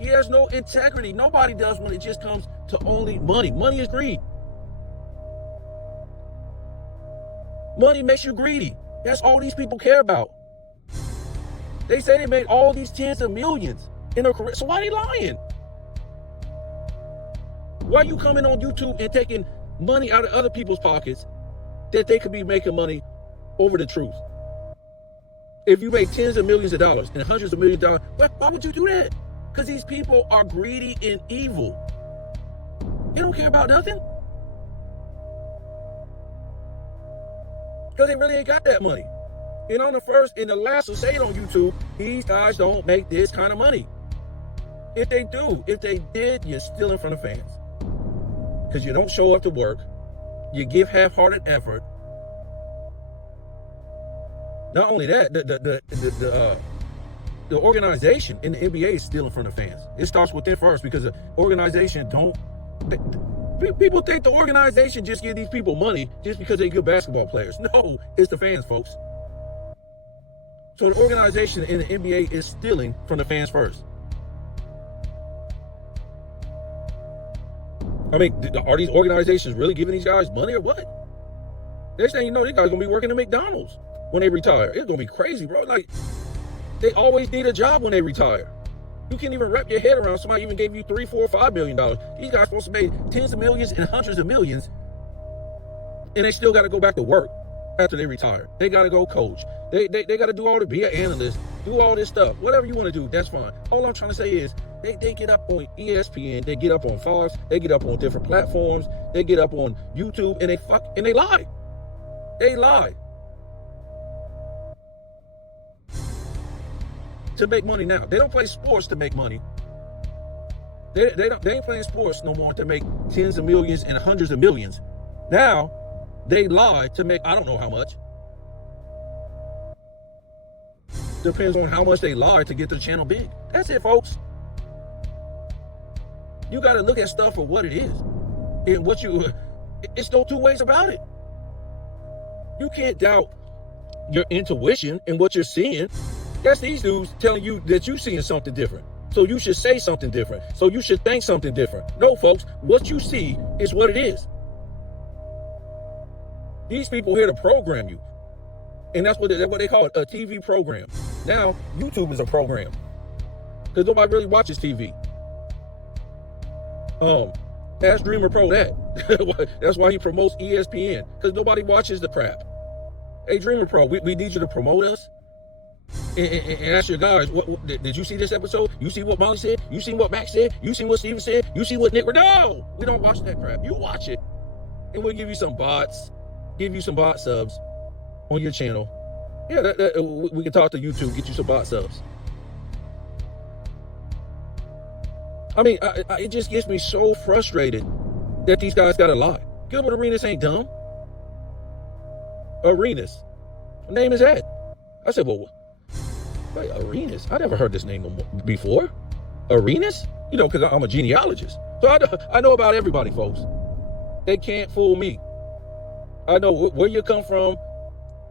He has no integrity. Nobody does when it just comes to only money. Money is greed. Money makes you greedy. That's all these people care about. They say they made all these tens of millions in their career. So why are they lying? Why are you coming on YouTube and taking money out of other people's pockets that they could be making money over the truth? If you make tens of millions of dollars and hundreds of millions of dollars, why would you do that? Because these people are greedy and evil. They don't care about nothing. Because they really ain't got that money. And on the first and the last will say it on YouTube, these guys don't make this kind of money. If they do, if they did, you're still in front of fans. Because you don't show up to work. You give half-hearted effort. Not only that, the organization in the NBA is still in front of fans. It starts with them first because the organization people think the organization just give these people money just because they're good basketball players. No, it's the fans, folks. So the organization in the NBA is stealing from the fans first. I mean, are these organizations really giving these guys money or what? Next thing you know, these guys are going to be working at McDonald's when they retire. It's going to be crazy, bro. Like, they always need a job when they retire. You can't even wrap your head around somebody even gave you $3, $4, $5 million. These guys are supposed to make tens of millions and hundreds of millions, and they still got to go back to work after they retire. They got to go coach. They got to do all the, be an analyst, do all this stuff. Whatever you want to do, that's fine. All I'm trying to say is they get up on ESPN, they get up on Fox, they get up on different platforms, they get up on YouTube, and they lie. They lie. To make money now. They don't play sports to make money. They ain't playing sports no more to make tens of millions and hundreds of millions. Now, they lie to make I don't know how much. Depends on how much they lie to get the channel big. That's it, folks. You got to look at stuff for what it is. And it's no two ways about it. You can't doubt your intuition and what you're seeing. That's these dudes telling you that you're seeing something different. So you should say something different. So you should think something different. No, folks, what you see is what it is. These people here to program you. And that's what they call it, a TV program. Now, YouTube is a program. Because nobody really watches TV. Ask Dreamer Pro that. That's why he promotes ESPN. Because nobody watches the crap. Hey, Dreamer Pro, we need you to promote us. And ask your guys, did you see this episode? You see what Molly said? You see what Max said? You see what Steven said? You see what Nick? No! We don't watch that crap. You watch it. And we'll give you some bots. Give you some bot subs on your channel. Yeah, we can talk to YouTube, get you some bot subs. I mean, it just gets me so frustrated that these guys gotta lie. Gilbert Arenas ain't dumb. Arenas. What name is that? I said, well, wait, Arenas? I never heard this name before. Arenas? You know, because I'm a genealogist. So I know about everybody, folks. They can't fool me. I know where you come from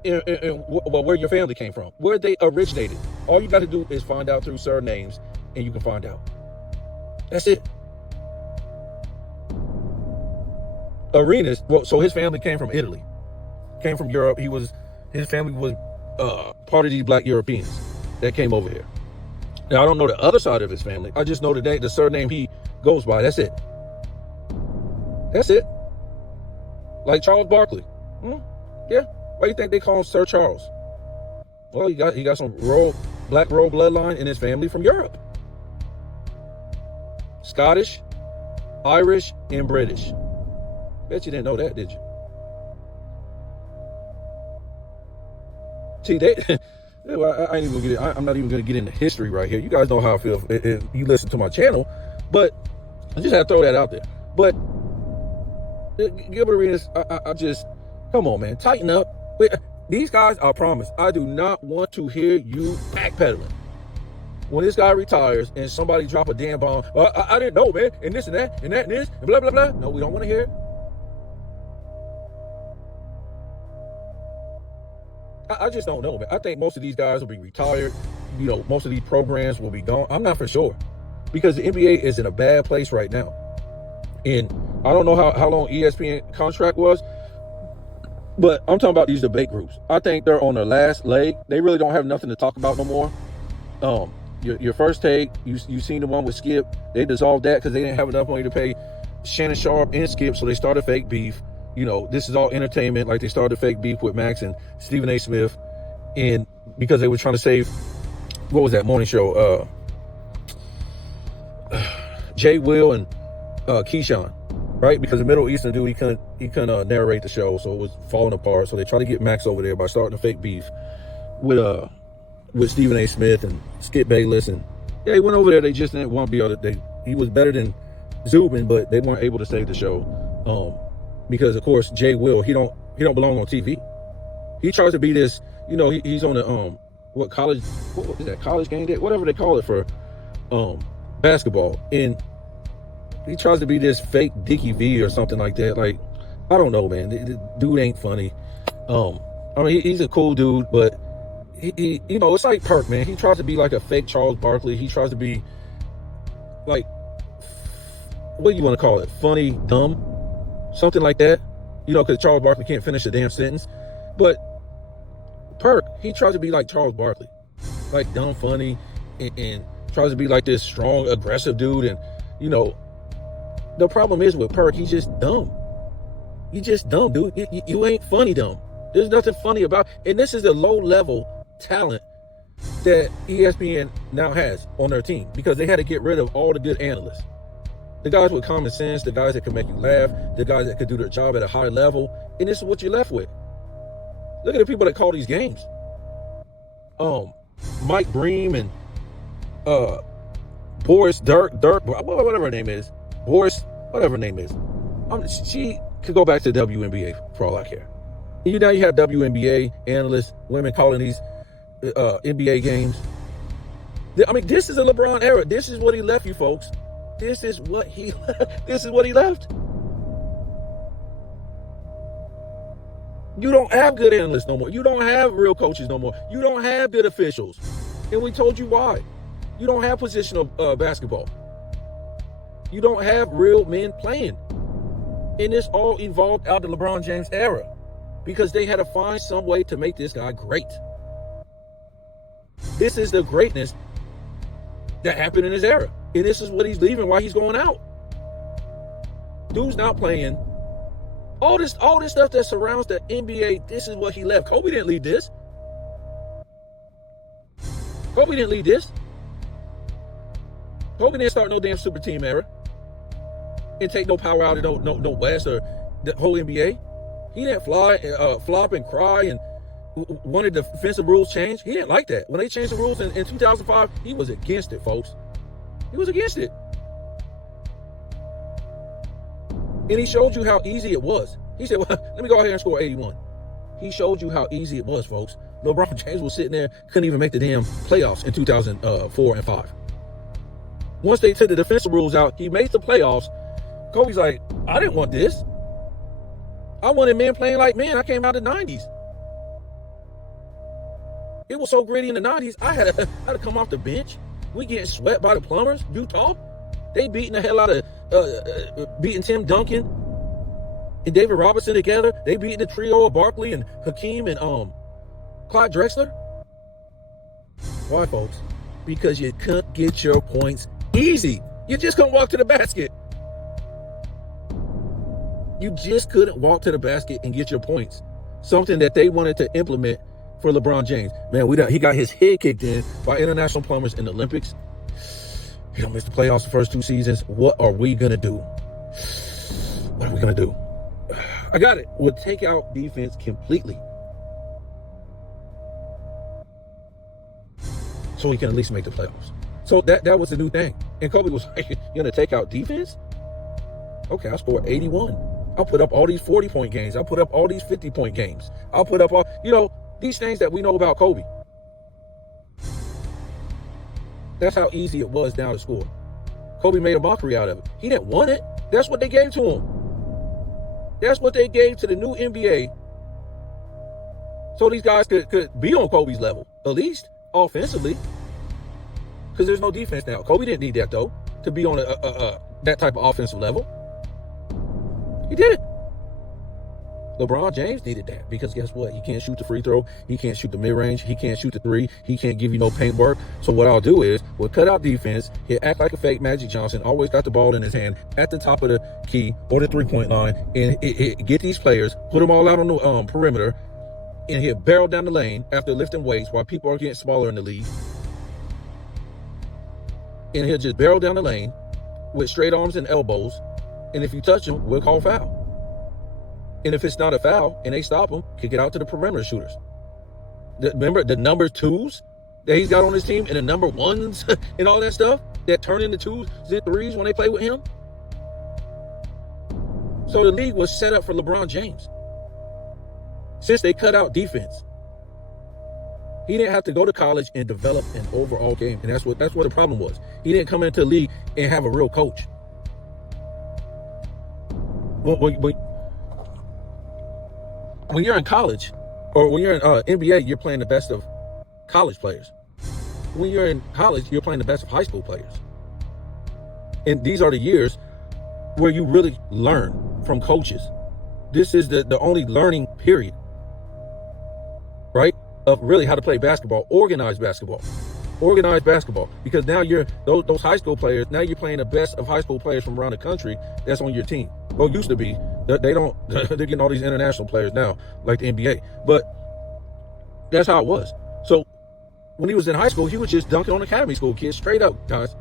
and where your family came from, where they originated. All you got to do is find out through surnames, and you can find out. That's it. Arenas, well, so his family came from Italy, came from Europe. His family was part of these black Europeans that came over here. Now, I don't know the other side of his family. I just know the surname he goes by. That's it. That's it. Like Charles Barkley. Yeah. Why do you think they call him Sir Charles? Well, he got some black royal bloodline in his family from Europe. Scottish, Irish, and British. Bet you didn't know that, did you? See, I ain't even gonna get it. I'm not even gonna get into history right here. You guys know how I feel if you listen to my channel, but I just had to throw that out there. But Gilbert Arenas, I just, come on, man, tighten up. These guys, I promise, I do not want to hear you backpedaling. When this guy retires and somebody drop a damn bomb, well, I didn't know, man, and this and that, and that and this, and blah, blah, blah. No, we don't want to hear it. I just don't know, man. I think most of these guys will be retired. You know, most of these programs will be gone. I'm not for sure. Because the NBA is in a bad place right now. And I don't know how long ESPN contract was, but I'm talking about these debate groups. I think they're on their last leg. They really don't have nothing to talk about no more. Your first take, you seen the one with Skip. They dissolved that because they didn't have enough money to pay Shannon Sharp and Skip, so they started fake beef. You know, this is all entertainment. Like, they started fake beef with Max and Stephen A. Smith, and because they were trying to save, what was that morning show? Jay Will and Keyshawn, right? Because the Middle Eastern dude, he couldn't narrate the show, so it was falling apart. So they tried to get Max over there by starting a fake beef with Stephen A. Smith and Skip Bayless, and yeah, he went over there. They just didn't want to be able to. He was better than Zubin, but they weren't able to save the show. Because of course Jay Will, he don't belong on TV. He tries to be this, you know, he's on the what is that, college game day, whatever they call it for basketball, and he tries to be this fake Dickie V or something like that. Like, I don't know, man. The dude ain't funny. I mean, he's a cool dude, but he you know, it's like Perk, man. He tries to be like a fake Charles Barkley. He tries to be like, what do you want to call it? Funny, dumb, something like that. You know, because Charles Barkley can't finish a damn sentence. But Perk, he tries to be like Charles Barkley, like dumb, funny, and tries to be like this strong, aggressive dude. And you know, the problem is with Perk, he's just dumb. You just dumb, dude. You ain't funny dumb. There's nothing funny about, and this is the low level talent that ESPN now has on their team, because they had to get rid of all the good analysts. The guys with common sense, the guys that can make you laugh, the guys that could do their job at a high level, and this is what you're left with. Look at the people that call these games. Mike Bream and Boris Dirk, whatever her name is. Boris, whatever her name is. She could go back to the WNBA for all I care. You know, you have WNBA analysts, women calling these NBA games. I mean, this is a LeBron era. This is what he left you, folks. This is what he left. You don't have good analysts no more. You don't have real coaches no more. You don't have good officials. And we told you why. You don't have positional basketball. You don't have real men playing. And this all evolved out of the LeBron James era because they had to find some way to make this guy great. This is the greatness that happened in his era. And this is what he's leaving, why he's going out. Dude's not playing. All this stuff that surrounds the NBA, this is what he left. Kobe didn't leave this. Kobe didn't leave this. Kobe didn't start no damn super team era and take no power out of no West or the whole NBA. He didn't flop and cry and wanted the defensive rules changed. He didn't like that. When they changed the rules in 2005, he was against it, folks. He was against it. And he showed you how easy it was. He said, well, let me go out here and score 81. He showed you how easy it was, folks. LeBron James was sitting there, couldn't even make the damn playoffs in 2004 and 5. Once they took the defensive rules out, he made the playoffs. Kobe's like, I didn't want this. I wanted men playing like men. I came out of the 90s. It was so gritty in the 90s, I had to come off the bench. We getting swept by the plumbers, Utah. They beating the hell out of, beating Tim Duncan and David Robinson together. They beating the trio of Barkley and Hakeem and Clyde Drexler. Why, folks? Because you couldn't get your points easy. You just couldn't walk to the basket. You just couldn't walk to the basket and get your points. Something that they wanted to implement for LeBron James. Man, he got his head kicked in by international plumbers in the Olympics. He don't miss the playoffs the first 2 seasons. What are we going to do? What are we going to do? I got it. We'll take out defense completely. So he can at least make the playoffs. So that was the new thing. And Kobe was like, you're going to take out defense? Okay, I'll score 81. I'll put up all these 40-point games. I'll put up all these 50-point games. I'll put up all, these things that we know about Kobe. That's how easy it was now to score. Kobe made a mockery out of it. He didn't want it. That's what they gave to him. That's what they gave to the new NBA. So these guys could be on Kobe's level, at least offensively. Because there's no defense now. Kobe didn't need that, though, to be on that type of offensive level. He did it. LeBron James needed that because guess what? He can't shoot the free throw. He can't shoot the mid-range. He can't shoot the three. He can't give you no paint work. So what I'll do is we'll cut out defense. He'll act like a fake Magic Johnson. Always got the ball in his hand at the top of the key or the three-point line and get these players, put them all out on the perimeter, and he'll barrel down the lane after lifting weights while people are getting smaller in the league. And he'll just barrel down the lane with straight arms and elbows. And if you touch him, we'll call foul. And if it's not a foul and they stop him, kick it out to the perimeter shooters. Remember the number 2s that he's got on his team and the number 1s and all that stuff that turn into 2s and 3s when they play with him? So the league was set up for LeBron James. Since they cut out defense, he didn't have to go to college and develop an overall game. And that's what the problem was. He didn't come into the league and have a real coach. When you're in college, or when you're in NBA, you're playing the best of college players. When you're in college, you're playing the best of high school players. And these are the years where you really learn from coaches. This is the only learning period, right? Of really how to play basketball, organized basketball. Because now you're those high school players, now you're playing the best of high school players from around the country that's on your team. Well, used to be. They're getting all these international players now, like the NBA. But that's how it was. So when he was in high school, he was just dunking on academy school kids, straight up, guys.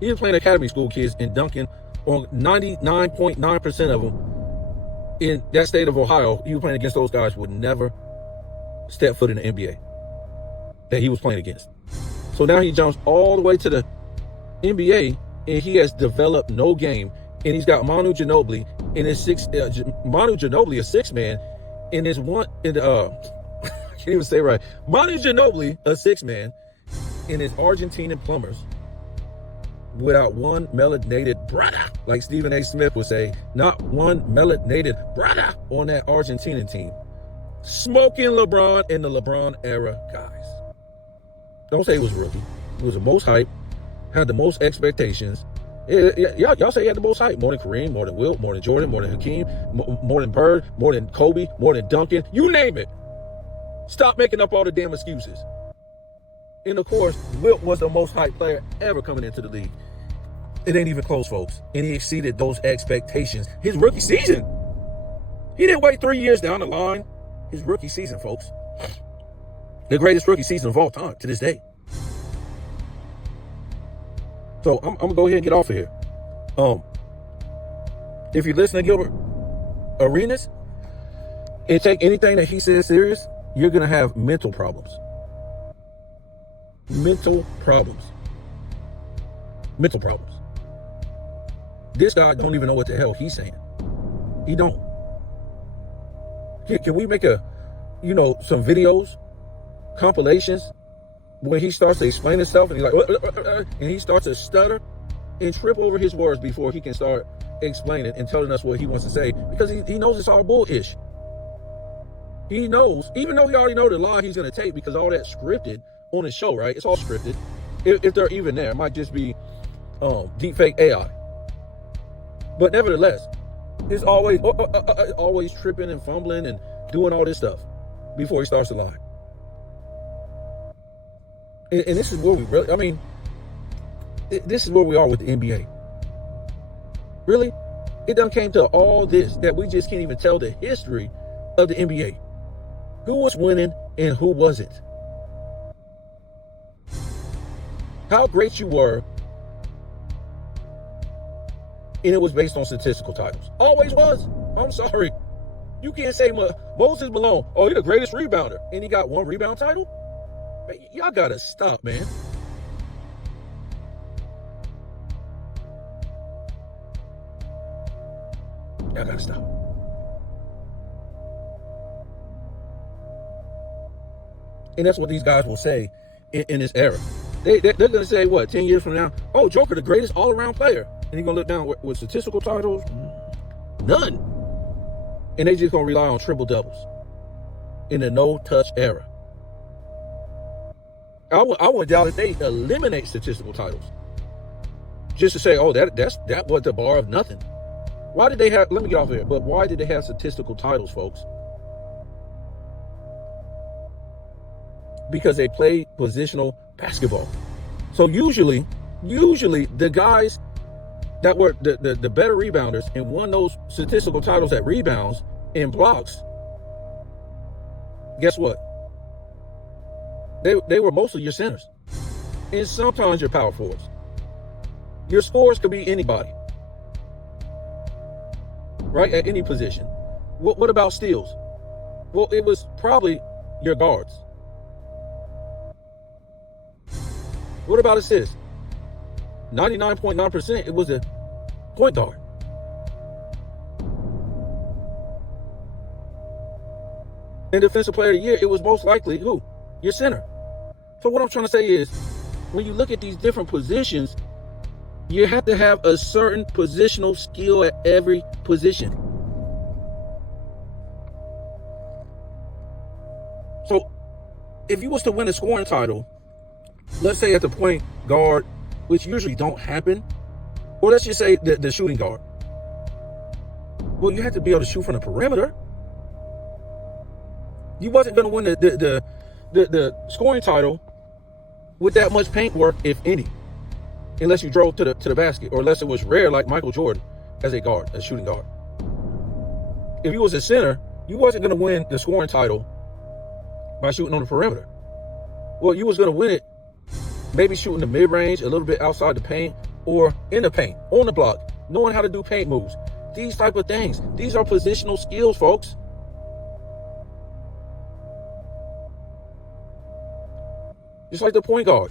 He was playing academy school kids and dunking on 99.9% of them in that state of Ohio. He was playing against those guys who would never step foot in the NBA that he was playing against. So now he jumps all the way to the NBA, and he has developed no game. And he's got Manu Ginobili in his Manu Ginobili, a 6-man, in his one in I can't even say right. Manu Ginobili, a 6-man, in his Argentinian plumbers, without one melanated brother, like Stephen A. Smith would say, not one melanated brother on that Argentinian team. Smoking LeBron in the LeBron era guys. Don't say it was a rookie. He was the most hype, had the most expectations. Y'all say he had the most hype. More than Kareem, more than Wilt, more than Jordan, more than Hakeem, more than Bird, more than Kobe, more than Duncan. You name it. Stop making up all the damn excuses. And of course, Wilt was the most hyped player ever coming into the league. It ain't even close, folks. And he exceeded those expectations. His rookie season. He didn't wait 3 years down the line. His rookie season, folks. The greatest rookie season of all time to this day. So I'm going to go ahead and get off of here. If you listen to Gilbert Arenas and take anything that he says serious, you're going to have mental problems. Mental problems. Mental problems. This guy don't even know what the hell he's saying. He don't. Can we make some videos, compilations, when he starts to explain himself and he's like, and he starts to stutter and trip over his words before he can start explaining and telling us what he wants to say, because he knows it's all bullish. He knows, even though he already knows the lie he's going to take, because all that's scripted on his show, right? It's all scripted. If they're even there, it might just be deepfake AI. But nevertheless, he's always tripping and fumbling and doing all this stuff before he starts to lie. And this is where we really, this is where we are with the NBA. Really? It done came to all this that we just can't even tell the history of the NBA. Who was winning and who wasn't. How great you were. And it was based on statistical titles. Always was. I'm sorry. You can't say Moses Malone, oh, he's the greatest rebounder, and he got one rebound title? Man, y'all gotta stop, man. Y'all gotta stop. And that's what these guys will say in this era. They're gonna say, what, 10 years from now? Oh, Joker, the greatest all-around player. And you're gonna look down with statistical titles? None. And they just gonna rely on triple doubles in the no-touch era. I would doubt if they eliminate statistical titles just to say, oh, that was the bar of nothing. Why did they have? Let me get off here. But why did they have statistical titles, folks? Because they played positional basketball. So usually the guys that were the better rebounders and won those statistical titles at rebounds and blocks, guess what? They were mostly your centers. And sometimes your power forwards. Your scorers could be anybody. Right? At any position. What about steals? Well, it was probably your guards. What about assists? 99.9%, it was a point guard. And defensive player of the year, it was most likely who? Your center. So what I'm trying to say is, when you look at these different positions, you have to have a certain positional skill at every position. So if you was to win a scoring title, let's say at the point guard, which usually don't happen, or let's just say the shooting guard. Well, you have to be able to shoot from the perimeter. You wasn't going to win the scoring title with that much paint work, if any, unless you drove to the basket, or unless it was rare like Michael Jordan as a shooting guard. If you was a center, you wasn't going to win the scoring title by shooting on the perimeter. Well, you was going to win it maybe shooting the mid-range, a little bit outside the paint, or in the paint, on the block, knowing how to do paint moves. These type of things. These are positional skills, folks. Just like the point guard.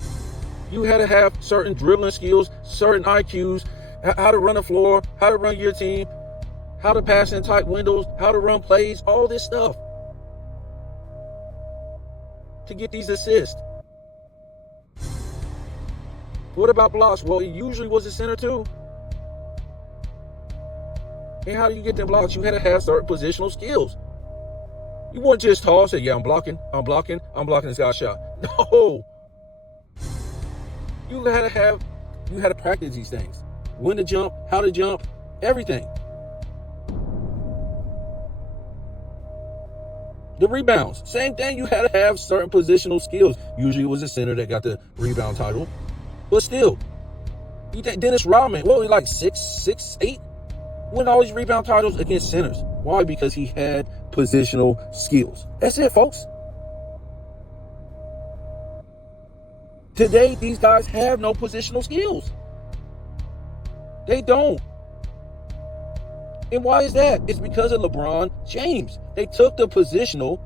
You had to have certain dribbling skills, certain IQs, how to run the floor, how to run your team, how to pass in tight windows, how to run plays, all this stuff to get these assists. What about blocks? Well, it usually was a center too. And how do you get them blocks? You had to have certain positional skills. You weren't just tall, say, yeah, I'm blocking this guy's shot. No. You had to practice these things. When to jump, how to jump, everything. The rebounds, same thing. You had to have certain positional skills. Usually it was the center that got the rebound title. But still, you think Dennis Rodman, what was he, like 6'8"? Won all these rebound titles against centers. Why? Because he had positional skills. That's it, folks. Today, these guys have no positional skills. They don't. And why is that? It's because of LeBron James. They took the positional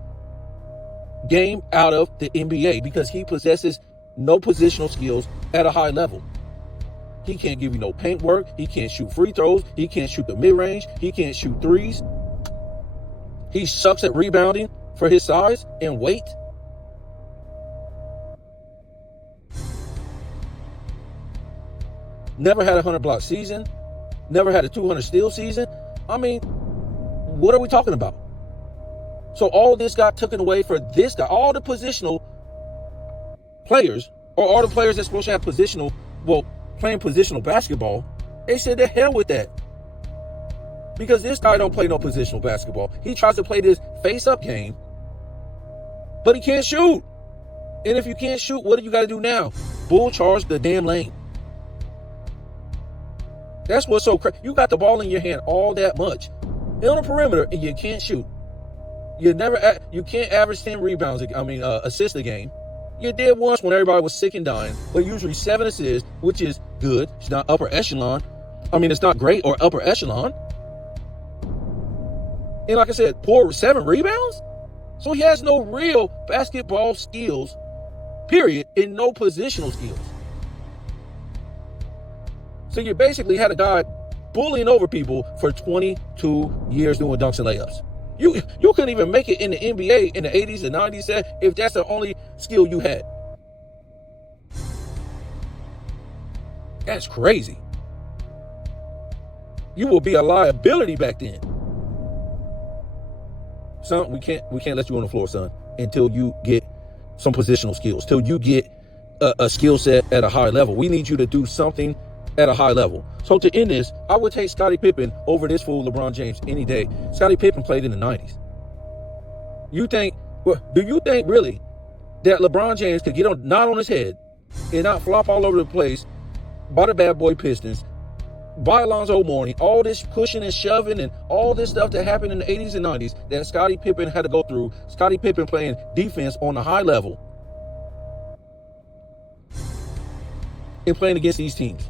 game out of the NBA because he possesses no positional skills at a high level. He can't give you no paint work. He can't shoot free throws. He can't shoot the mid-range. He can't shoot threes. He sucks at rebounding for his size and weight. Never had a 100-block season. Never had a 200 steal season. I mean, what are we talking about? So all this got taken away for this guy. All the positional players, or all the players that's supposed to have positional, playing positional basketball, they said the hell with that. Because this guy don't play no positional basketball. He tries to play this face-up game, but he can't shoot. And if you can't shoot, what do you got to do now? Bull charge the damn lane. That's what's so crazy. You got the ball in your hand all that much on the perimeter, and you can't shoot. You can't average 10 rebounds. Assists a game. You did once when everybody was sick and dying, but usually 7 assists, which is good. It's not upper echelon. It's not great or upper echelon. And like I said, poor 7 rebounds. So he has no real basketball skills, period, and no positional skills. So you basically had a guy bullying over people for 22 years doing dunks and layups. You couldn't even make it in the NBA in the 80s and 90s if that's the only skill you had. That's crazy. You will be a liability back then. Son, we can't let you on the floor, son, until you get some positional skills, till you get a skill set at a high level. We need you to do something at a high level. So to end this, I would take Scottie Pippen over this fool LeBron James any day. Scottie Pippen played in the 90s. Do you think really that LeBron James could get not on his head and not flop all over the place by the bad boy Pistons, by Alonzo Mourning, all this pushing and shoving and all this stuff that happened in the 80s and 90s that Scottie Pippen had to go through? Scottie Pippen playing defense on a high level and playing against these teams.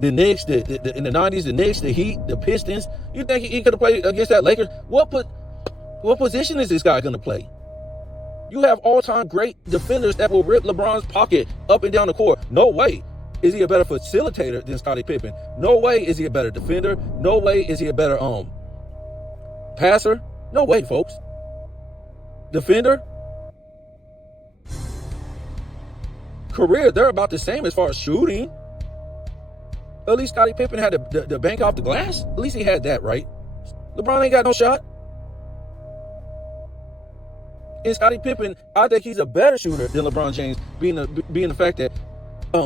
The Knicks, in the 90s, the Knicks, the Heat, the Pistons. You think he could have played against that Lakers? What position is this guy going to play? You have all-time great defenders that will rip LeBron's pocket up and down the court. No way is he a better facilitator than Scottie Pippen. No way is he a better defender. No way is he a better passer. No way, folks. Defender. Career, they're about the same as far as shooting. At least Scottie Pippen had the bank off the glass. At least he had that, right? LeBron ain't got no shot. And Scottie Pippen, I think he's a better shooter than LeBron James, being the fact that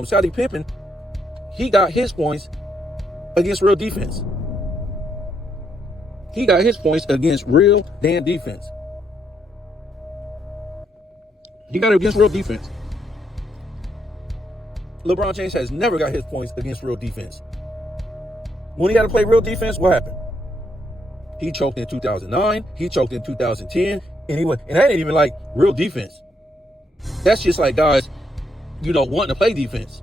Scottie Pippen, he got his points against real defense. He got his points against real damn defense. He got it against real defense. LeBron James has never got his points against real defense. When he got to play real defense, what happened? He choked in 2009. He choked in 2010. And that ain't even like real defense. That's just like guys, wanting to play defense.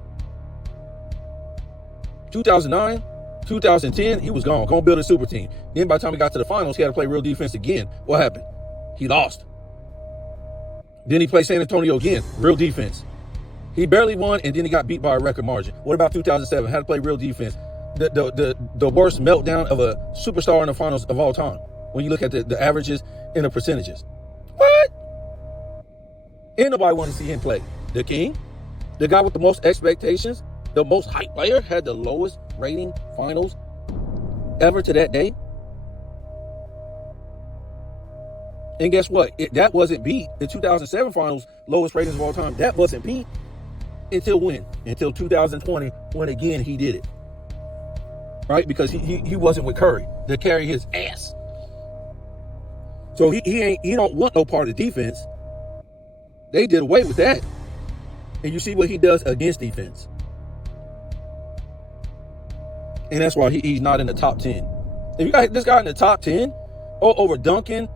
2009, 2010, he was gone. Going to build a super team. Then by the time he got to the finals, he had to play real defense again. What happened? He lost. Then he played San Antonio again. Real defense. He barely won, and then he got beat by a record margin. What about 2007? Had to play real defense. The worst meltdown of a superstar in the finals of all time. When you look at the averages and the percentages. What? Ain't nobody want to see him play. The king, the guy with the most expectations, the most hype player, had the lowest rating finals ever to that day. And guess what? That wasn't beat. The 2007 finals, lowest ratings of all time, that wasn't beat until when? Until 2020, when again he did it. Right? Because he wasn't with Curry to carry his ass. So he don't want no part of defense. They did away with that. And you see what he does against defense. And that's why he's not in the top 10. If you got this guy in the top 10 over Duncan,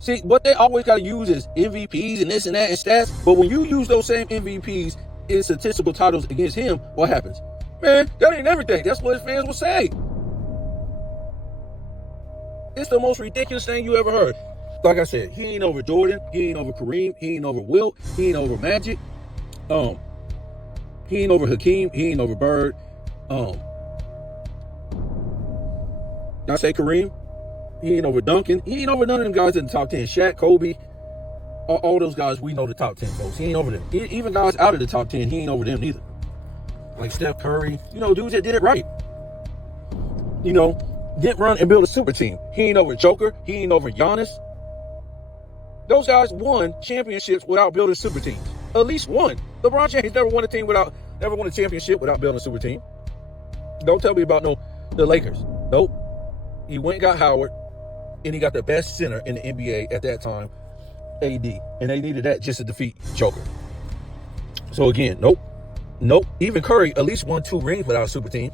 see, what they always got to use is MVPs and this and that and stats. But when you use those same MVPs in statistical titles against him, what happens? Man, that ain't everything. That's what his fans will say. It's the most ridiculous thing you ever heard. Like I said, he ain't over Jordan. He ain't over Kareem. He ain't over Wilt. He ain't over Magic. He ain't over Hakeem. He ain't over Bird. I say Kareem. He ain't over Duncan. He ain't over none of them guys in the top 10. Shaq, Kobe, all those guys, we know the top 10 folks. He ain't over them. Even guys out of the top 10, he ain't over them neither. Like Steph Curry, dudes that did it right. Didn't run and build a super team. He ain't over Joker. He ain't over Giannis. Those guys won championships without building super teams. At least one. LeBron James never won a championship without building a super team. Don't tell me about the Lakers. Nope. He went and got Howard, and he got the best center in the NBA at that time, AD. And they needed that just to defeat Joker. So again, nope. Even Curry at least won 2 rings without a super team.